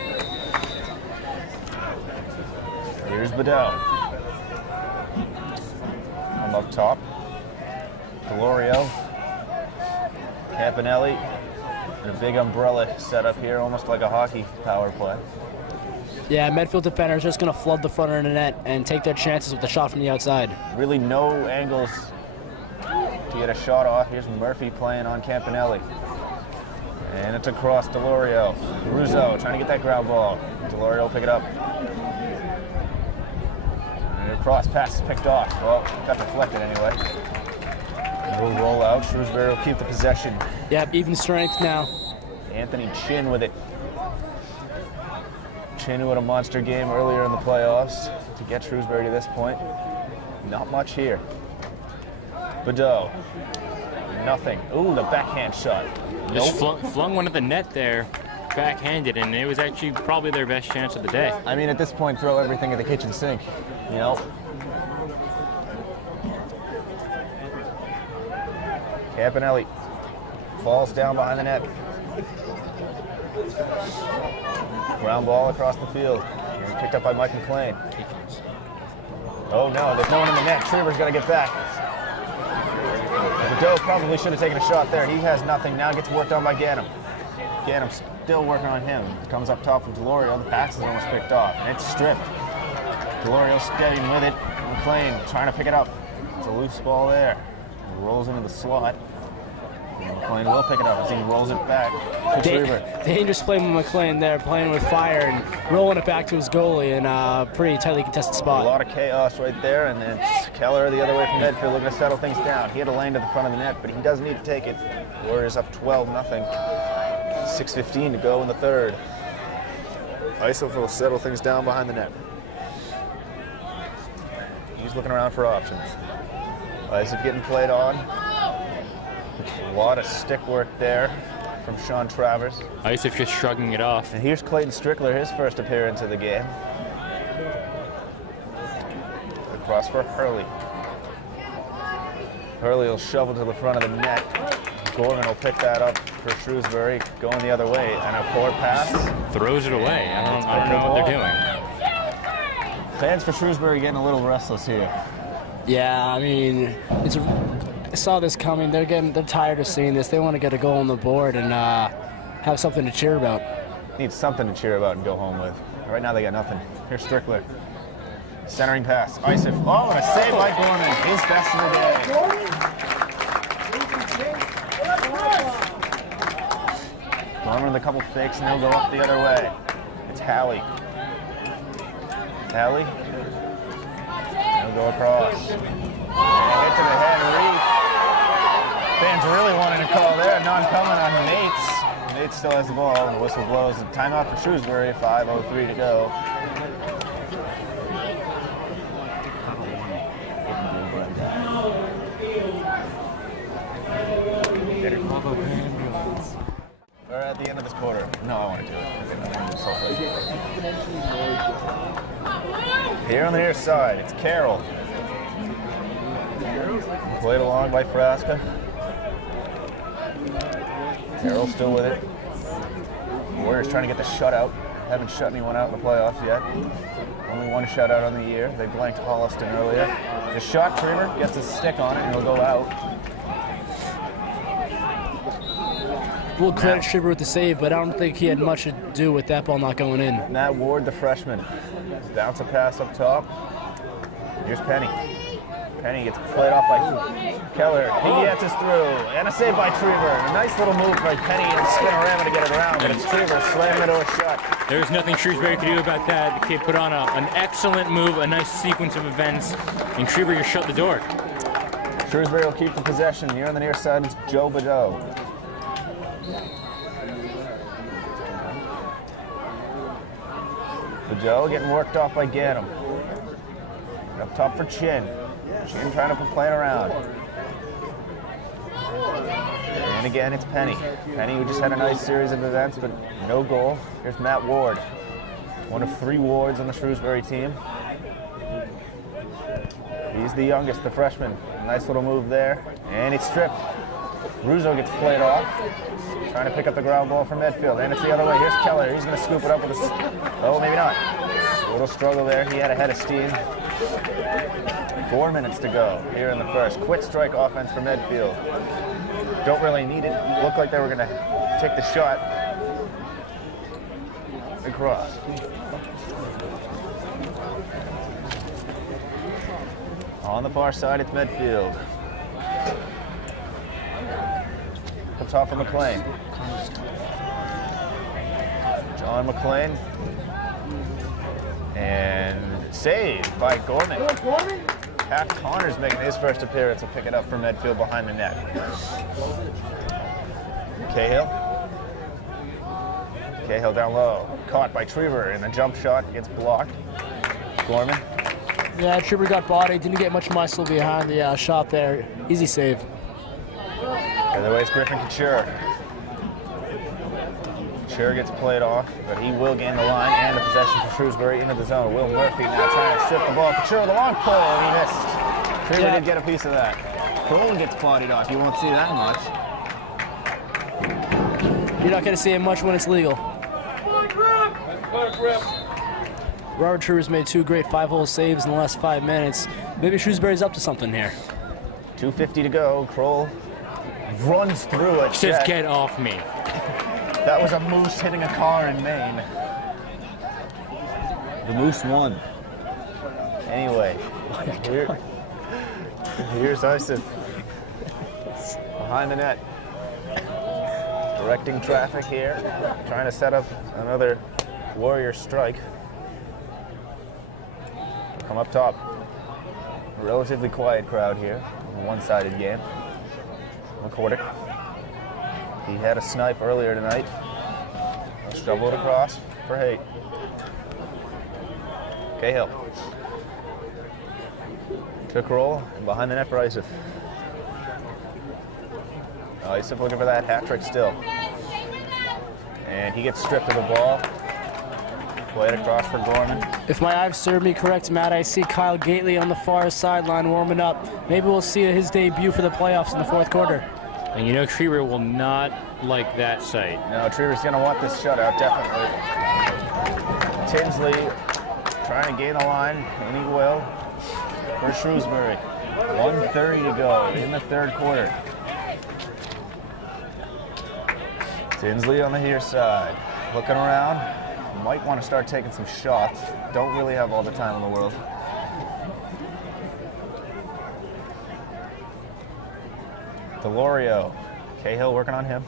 Here's Badeau. From up top. Delorio. Campanelli. And a big umbrella set up here, almost like a hockey power play. Yeah, Medfield defenders just going to flood the front of the net and take their chances with the shot from the outside. Really no angles to get a shot off. Here's Murphy playing on Campanelli. And it's across Delorio. Russo trying to get that ground ball. Delorio will pick it up. And a cross pass is picked off. Well, got deflected anyway. We'll roll out. Shrewsbury will keep the possession. Yep, even strength now. Anthony Chin with it. Chin with a monster game earlier in the playoffs to get Shrewsbury to this point. Not much here. Badeau. Nothing. Ooh, the backhand shot. Just flung one at the net there, backhanded, and it was actually probably their best chance of the day. I mean, at this point, throw everything at the kitchen sink, you know? Campanelli falls down behind the net. Ground ball across the field. Picked up by Mike McLean. Oh no, there's no one in the net. Schreiber's got to get back. Badeau probably should have taken a shot there. He has nothing. Now gets worked on by Ganem. Ganem still working on him. Comes up top from Delorio. The pass is almost picked off. And it's stripped. Delorio steadying with it. McLean trying to pick it up. It's a loose ball there. It rolls into the slot. McLean will pick it up as he rolls it back to Schreiber. Dangerous play with McLean there, playing with fire and rolling it back to his goalie in a pretty tightly contested spot. A lot of chaos right there, and then Keller the other way from Medfield looking to settle things down. He had a lane to the front of the net, but he does need to take it. Warriors up 12-0. 6:15 to go in the third. Isof will settle things down behind the net. He's looking around for options. Isof getting played on. A lot of stick work there from Sean Travers. Isof just shrugging it off. And here's Clayton Strickler, his first appearance of the game. Across for Hurley. Hurley will shovel to the front of the net. Gorman will pick that up for Shrewsbury, going the other way. And a poor pass. Throws it away. I don't know what they're doing. Fans for Shrewsbury getting a little restless here. Yeah, I mean, I saw this coming. They're tired of seeing this. They want to get a goal on the board and have something to cheer about. Need something to cheer about and go home with. Right now they got nothing. Here's Strickler. Centering pass. Isof. Oh, and a save by Gorman. His best of the day. Gorman with a couple fakes and they'll go up the other way. It's Halley. Halley. He'll go across. And hit to the head. Reef. Fans really wanted to call there. Non-coming on Mates. Mates still has the ball, and the whistle blows. A timeout for Shrewsbury. 5:03 to go. We're at the end of this quarter. No, I want to do it. Here on the near side, it's Carroll. Played along by Frasca. Carroll still with it. Warriors trying to get the shutout. haven't shut anyone out in the playoffs yet. Only one shutout on the year. They blanked Holliston earlier. The shot, Trever gets a stick on it and he'll go out. We'll credit Schreiber with the save, but I don't think he had much to do with that ball not going in. Matt Ward, the freshman. Bounce a pass up top. Here's Penny. Penny gets played off by Keller. He gets us through. And a save by Trever. A nice little move by Penny and spin around to get it around, but it's Trever slamming the door shut. There's nothing Shrewsbury could do about that. The kid put on an excellent move, a nice sequence of events, and Shrewsbury just shut the door. Shrewsbury will keep the possession. Here on the near side is Joe Badeau. Badeau getting worked off by Ganem. Up top for Chin. Chin trying to play it around. And again, it's Penny. Penny, who just had a nice series of events, but no goal. Here's Matt Ward. One of 3 Wards on the Shrewsbury team. He's the youngest, the freshman. Nice little move there. And it's stripped. Russo gets played off. Trying to pick up the ground ball from Medfield. And it's the other way. Here's Keller. He's going to scoop it up with a... Oh, maybe not. A little struggle there. He had a head of steam. 4 minutes to go here in the first. Quick strike offense for Medfield. Don't really need it. Looked like they were going to take the shot across. On the far side, it's Medfield. Up top for McLean. John McLean. And saved by Gorman. Pat Connor's making his first appearance. Will pick it up for Medfield behind the net. Cahill. Cahill down low. Caught by Trever, and the jump shot gets blocked. Gorman. Yeah, Trever got bodied. Didn't get much muscle behind the shot there. Easy save. The other way it's Griffin Couture. Couture gets played off, but he will gain the line and the possession for Shrewsbury into the zone. Will Murphy now trying to strip the ball. Couture with a long pull, and he missed. Trever did get a piece of that. Cole gets bodied off. You won't see that much. You're not going to see it much when it's legal. Robert Trever's made 2 great 5-hole saves in the last 5 minutes. Maybe Shrewsbury's up to something here. 2:50 to go. Kroll runs through it. Says, get off me. That was a moose hitting a car in Maine. The moose won. Anyway, here's Ison behind the net. Directing traffic here. Trying to set up another Warrior strike. Come up top. A relatively quiet crowd here. A one-sided game. McCordick. He had a snipe earlier tonight. Shovel it across for Haight. Cahill. Took roll behind the net for Isif. Isif looking for that hat trick still. And he gets stripped of the ball. Play it across for Gorman. If my eyes serve me correct, Matt, I see Kyle Gately on the far sideline warming up. Maybe we'll see his debut for the playoffs in the 4th quarter. And you know Trever will not like that sight. No, Trever's going to want this shutout, definitely. Tinsley trying to gain the line, and he will for Shrewsbury. 1:30 to go in the 3rd quarter. Tinsley on the here side, looking around. Might want to start taking some shots. Don't really have all the time in the world. Delorio. Cahill working on him.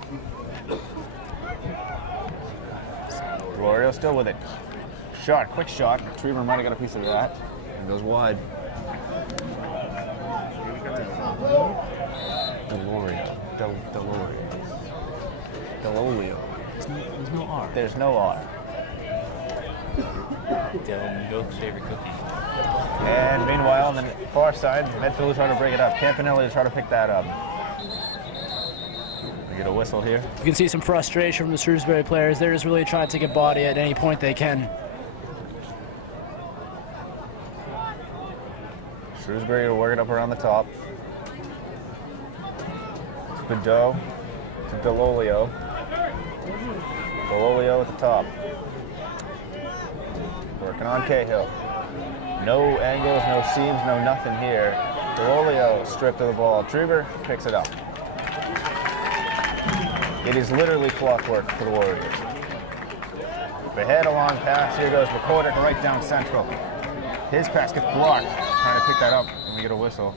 Delorio still with it. Shot, quick shot. Trever might have got a piece of that. It goes wide. Delorio. Delolio. There's no R. There's no R. Milk's favorite cookie. And meanwhile, on the far side, Medfield will try to break it up. Campanelli will try to pick that up. We get a whistle here. You can see some frustration from the Shrewsbury players. They're just really trying to take a body at any point they can. Shrewsbury will work it up around the top. To Bedeau. To Delolio. Delolio at the top. Working on Cahill. No angles, no seams, no nothing here. Delolio stripped of the ball. Trieber picks it up. It is literally clockwork for the Warriors. Ahead, a long pass. Here goes McCordick right down central. His pass gets blocked. Trying to pick that up, and we get a whistle.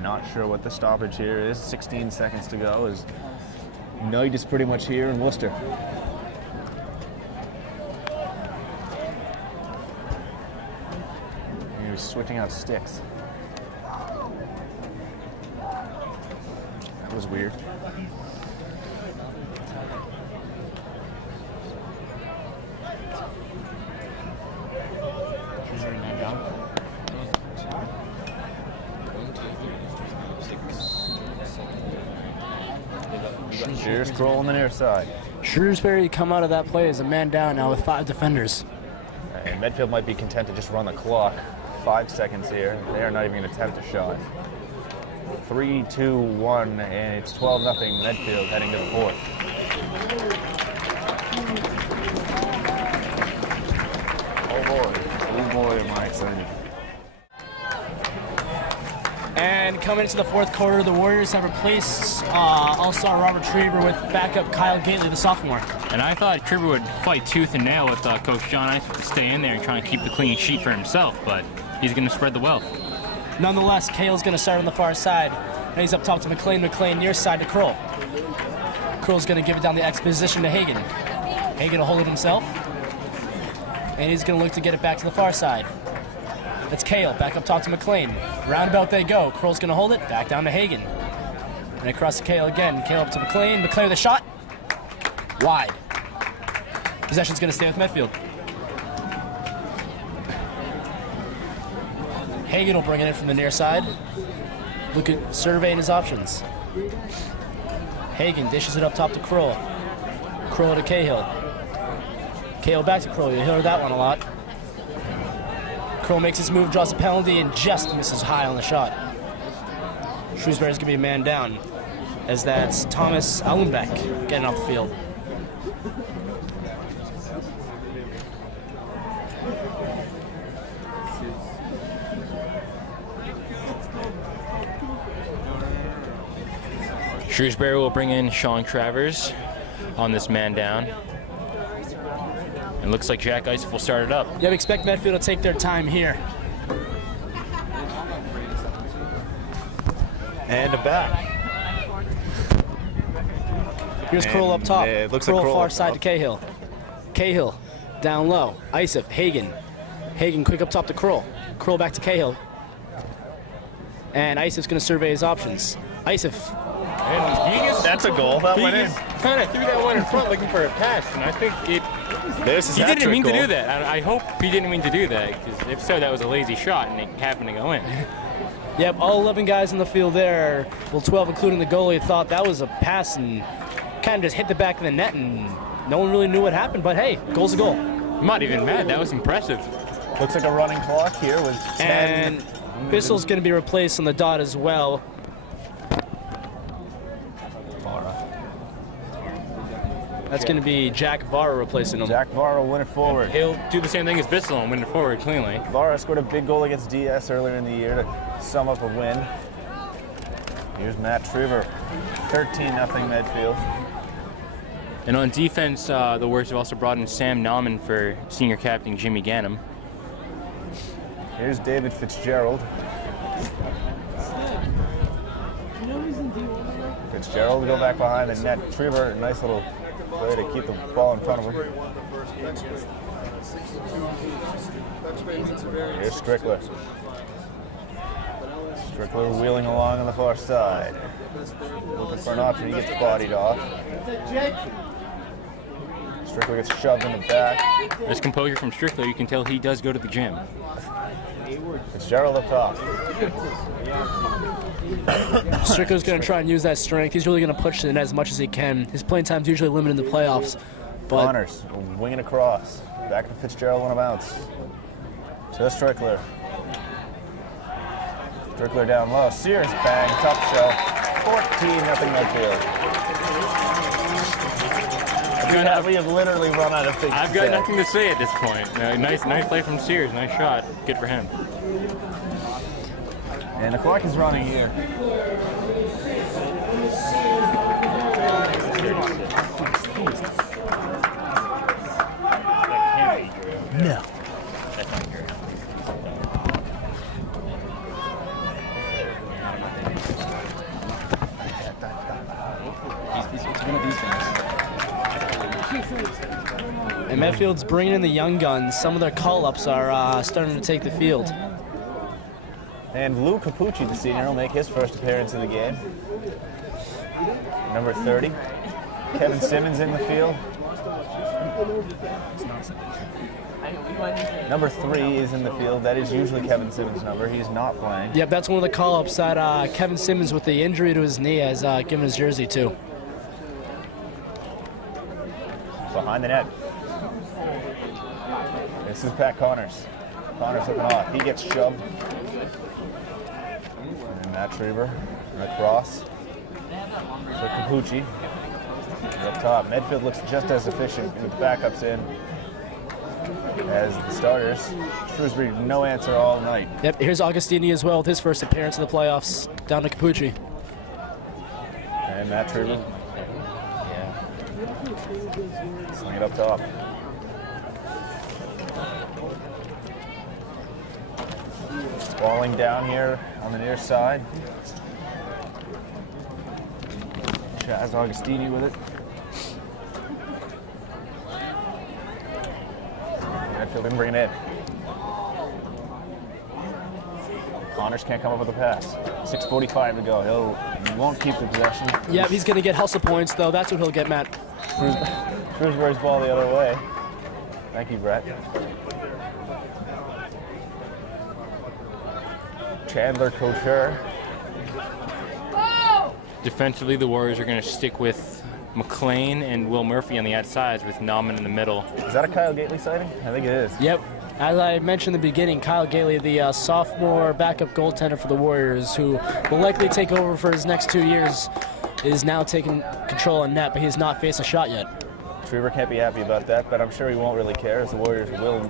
Not sure what the stoppage here is. 16 seconds to go as night is pretty much here in Worcester. He was switching out sticks. That was weird. Here's Kroll on the near side. Shrewsbury come out of that play as a man down now with 5 defenders. And Medfield might be content to just run the clock. 5 seconds here. They are not even going to attempt a shot. 3, 2, 1, and it's 12-0 Medfield heading to the fourth. Oh boy, am I excited. And coming into the fourth quarter, the Warriors have replaced All-Star Robert Trieber with backup Kyle Gately, the sophomore. And I thought Trieber would fight tooth and nail with Coach John Ice to stay in there and try and keep the clean sheet for himself, but he's going to spread the wealth. Nonetheless, Cale's going to start on the far side. And he's up top to McLean. McLean near side to Kroll. Kroll's going to give it down the X position to Hagen. Hagen will hold it himself. And he's going to look to get it back to the far side. That's Cale, back up top to McLean. Roundabout they go. Kroll's going to hold it, back down to Hagen. And across to Cale again. Cale up to McLean. McLean with a shot. Wide. Possession's going to stay with Medfield. Hagen will bring it in from the near side. Look at surveying his options. Hagen dishes it up top to Kroll. Kroll to Cahill. Cahill back to Kroll. You'll hear that one a lot. Kroll makes his move, draws a penalty, and just misses high on the shot. Shrewsbury's going to be a man down, as that's Thomas Allenbeck getting off the field. Shrewsbury will bring in Sean Travers on this man down. And looks like Jack Ice will start it up. Yeah, we expect Medfield to take their time here. And a back. Here's Kroll up top. It looks Kroll like Kroll far up side top. to Cahill. Cahill down low. Isif, Hagen. Hagen quick up top to Kroll. Kroll back to Cahill. And Isif's going to survey his options. Isif. That's a goal. That went in. Kind of threw that one in front looking for a pass, and I think he didn't mean to do that. I hope he didn't mean to do that, because if so, that was a lazy shot, and it happened to go in. Yep, all 11 guys in the field there, well, 12 including the goalie, thought that was a pass and kind of just hit the back of the net, and no one really knew what happened, but hey, goal's a goal. I'm not even mad. That was impressive. Looks like a running clock here with 10. And Bissell's going to be replaced on the dot as well. That's going to be Jack Vara replacing him. Jack Vara will win it forward. He'll do the same thing as Bissell and win it forward cleanly. Vara scored a big goal against DS earlier in the year to sum up a win. Here's Matt Trieber, 13-0 Medfield. And on defense, the Warriors have also brought in Sam Nauman for senior captain Jimmy Gannum. Here's David Fitzgerald. Fitzgerald will go back behind the net. Trieber, nice little way to keep the ball in front of him. Here's Strickler. Strickler wheeling along on the far side. Looking for an option, he gets bodied off. Strickler gets shoved in the back. There's composure from Strickler. You can tell he does go to the gym. Fitzgerald up top. Strickler's going to try and use that strength. He's really going to push the net as much as he can. His playing time's usually limited in the playoffs. But Connors winging across. Back to Fitzgerald on a bounce. To Strickler. Strickler down low. Sears bang, top shelf. 14-0 Medfield. We have literally run out of things I've got nothing to say at this point. Nice play from Sears. Nice shot. Good for him. And the clock is running here. No. And Medfield's bringing in the young guns. Some of their call-ups are starting to take the field. And Lou Capucci, the senior, will make his first appearance in the game. Number 30. Kevin Simmons in the field. Number 3 is in the field. That is usually Kevin Simmons' number. He's not playing. Yep, that's one of the call-ups that Kevin Simmons, with the injury to his knee, has given his jersey to. Behind the net. This is Pat Connors. Connors looking off. He gets shoved. And Matt Schreiber across. So Capucci up top. Medfield looks just as efficient with the backups in as the starters. Shrewsbury, no answer all night. Yep, here's Augustini as well with his first appearance in the playoffs, down to Capucci. And Matt Schreiber. Sling it up top. Falling down here on the near side. Chaz Augustini with it. Medfield didn't bring it in. Connors can't come up with a pass. 6:45 to go. He won't keep the possession. Yeah, he's going to get hustle points, though. That's what he'll get, Matt. Shrewsbury's ball the other way. Thank you, Brett. Chandler Couture. Defensively, the Warriors are going to stick with McLean and Will Murphy on the outsides with Nauman in the middle. Is that a Kyle Gately sighting? I think it is. Yep. As I mentioned in the beginning, Kyle Gately, the sophomore backup goaltender for the Warriors, who will likely take over for his next 2 years, is now taking control on net, but he has not faced a shot yet. Schreiber can't be happy about that, but I'm sure he won't really care, as the Warriors will,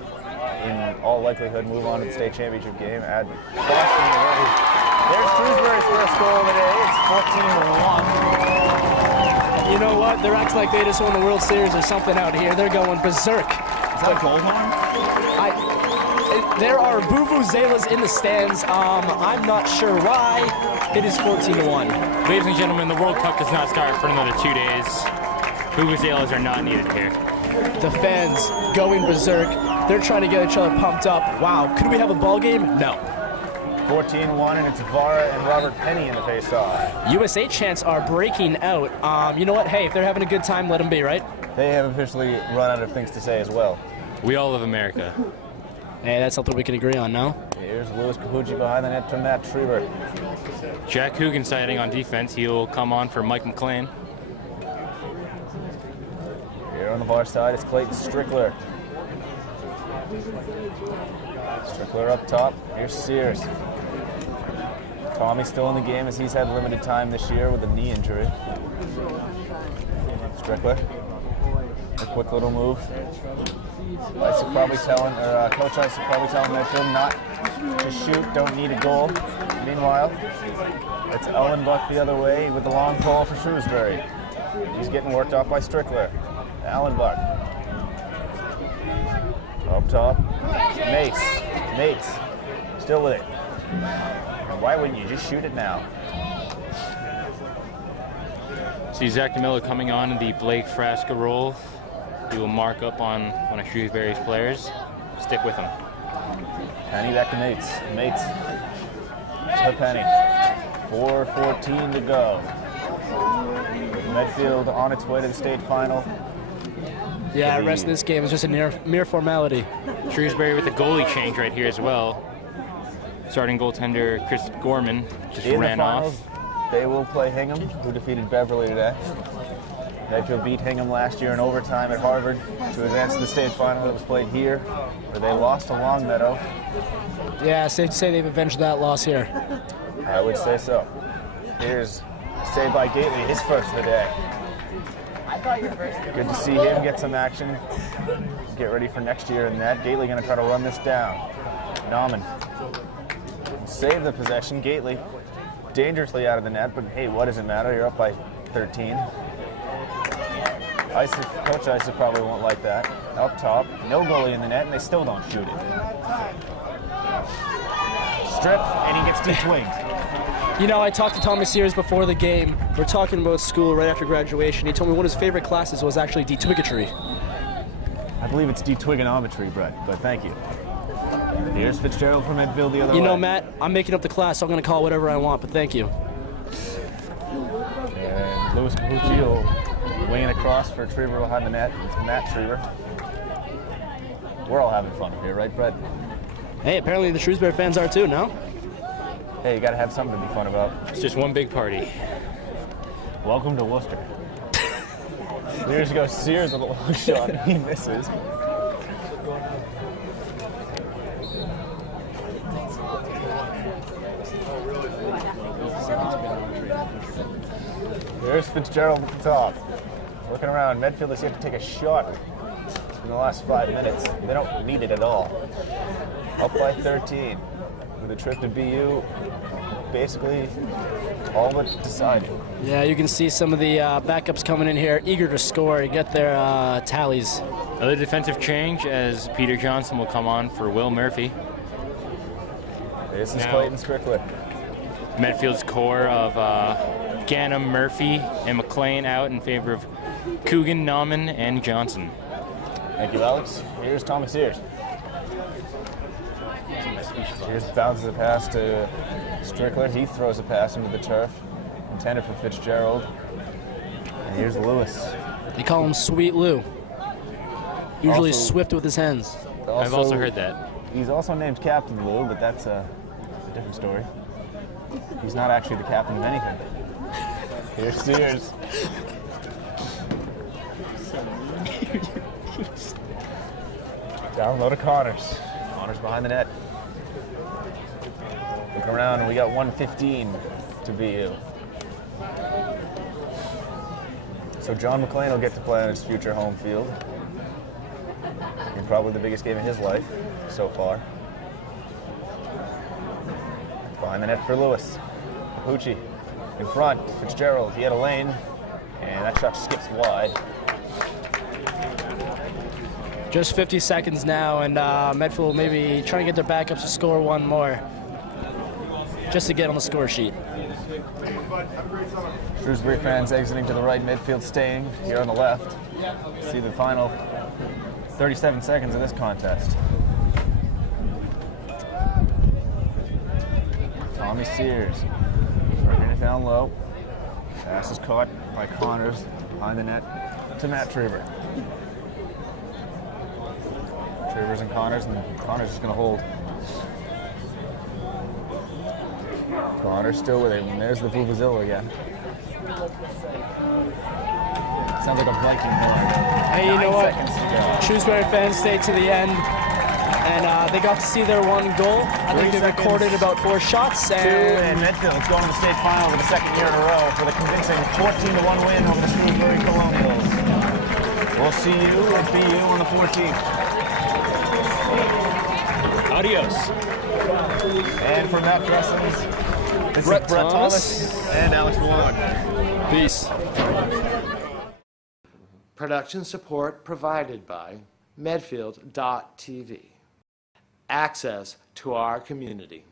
in all likelihood, move on to the state championship game. Add Boston away. There's Shrewsbury's first goal of the day. It's 14-1. You know what? They're acting like they just won the World Series or something out here. They're going berserk. Is that a goal horn? There are vuvuzelas in the stands. I'm not sure why. It is 14-1. Ladies and gentlemen, the World Cup does not start for another 2 days. Vuvuzelas are not needed here. The fans going berserk. They're trying to get each other pumped up. Wow, could we have a ball game? No. 14-1, and it's Vara and Robert Penny in the face-off. USA chants are breaking out. You know what? Hey, if they're having a good time, let them be, right? They have officially run out of things to say as well. We all love America. Hey, that's something we can agree on now. Here's Louis Capucci behind the net to Matt Schreiber. Jack Hoogan sighting on defense. He'll come on for Mike McLean. Here on the far side is Clayton Strickler. Strickler up top. Here's Sears. Tommy's still in the game as he's had limited time this year with a knee injury. Strickler. A quick little move. Coach Ice is probably telling Medfield not to shoot, don't need a goal. Meanwhile, it's Ellenbuck the other way with the long pole for Shrewsbury. He's getting worked off by Strickler. Ellenbuck. Up top. Mates. Still with it. And why wouldn't you just shoot it now? See Zach DeMillo coming on in the Blake Frasca role. He will mark up on one of Shrewsbury's players. Stick with him. Penny back to Mates. To Penny. 4:14 to go. Medfield on its way to the state final. Yeah, the rest of this game is just a mere formality. Shrewsbury with a goalie change right here as well. Starting goaltender Chris Gorman just ran off. They will play Hingham, who defeated Beverly today. Medfield beat Hingham last year in overtime at Harvard to advance to the state final that was played here, where they lost to Longmeadow. Yeah, safe to say they've avenged that loss here. I would say so. Here's a save by Gately, his first of the day. Good to see him get some action. Get ready for next year in that. Gately going to try to run this down. Nauman save the possession. Gately dangerously out of the net, but hey, what does it matter? You're up by 13. Coach Isaac probably won't like that. Up top, no goalie in the net, and they still don't shoot it. Strip, and he gets de-twinged. You know, I talked to Tommy Sears before the game. We're talking about school right after graduation. He told me one of his favorite classes was actually de-twigatry. I believe it's de-twigonometry, Brett, but thank you. Here's Fitzgerald from Medfield the other way. You know, Matt, I'm making up the class, so I'm going to call it whatever I want, but thank you. And Louis Capucci will wing it across for Trieber behind the net. It's Matt Trieber. We're all having fun here, right, Brett? Hey, apparently the Shrewsbury fans are too, no? Hey, you got to have something to be fun about. It's just one big party. Welcome to Worcester. Sears goes Sears with a long shot. He misses. There's Fitzgerald at the top. Looking around, Medfield has yet to take a shot in the last 5 minutes. They don't need it at all. Up by 13 with a trip to BU. Basically, all but decided. Yeah, you can see some of the backups coming in here, eager to score and get their tallies. Another defensive change as Peter Johnson will come on for Will Murphy. This is Clayton Strickler. Medfield's core of Gannam, Murphy, and McLean out in favor of Coogan, Nauman, and Johnson. Thank you, Alex. Here's Tommy Sears. Sears bounces a pass to Strickler. He throws a pass into the turf, intended for Fitzgerald. And here's Lewis. They call him Sweet Lou. Usually Also, swift with his hands. I've also heard that. He's also named Captain Lou, but that's a different story. He's not actually the captain of anything. Here's Sears. Down low to Connors. Connors behind the net. Look around, and we got 1:15 to BU. So John McLean will get to play on his future home field. In probably the biggest game of his life so far. Behind the net for Lewis. Capucci in front. Fitzgerald, he had a lane, and that shot skips wide. Just 50 seconds now, and Medfield will maybe try to get their backups to score one more, just to get on the score sheet. Shrewsbury fans exiting to the right, Midfield staying here on the left. See the final 37 seconds of this contest. Tommy Sears working it down low. Pass is caught by Connors behind the net to Matt Trieber. Trieber's and Connors is going to hold. Connors still with him, and there's the Vuvuzela again. Sounds like a Viking horn. Hey, you know what? 9 seconds to go. Shrewsbury fans stayed to the end, and they got to see their one goal. I think they recorded about 4 shots. Two, and Medfield's going to the state final for the second year in a row with a convincing 14-1 win over the Shrewsbury Colonials. We'll see you at BU on the 14th. Adios. And for Mount Crescents, this is Brett Thomas and Alex Wong. Peace. Production support provided by Medfield.tv. Access to our community.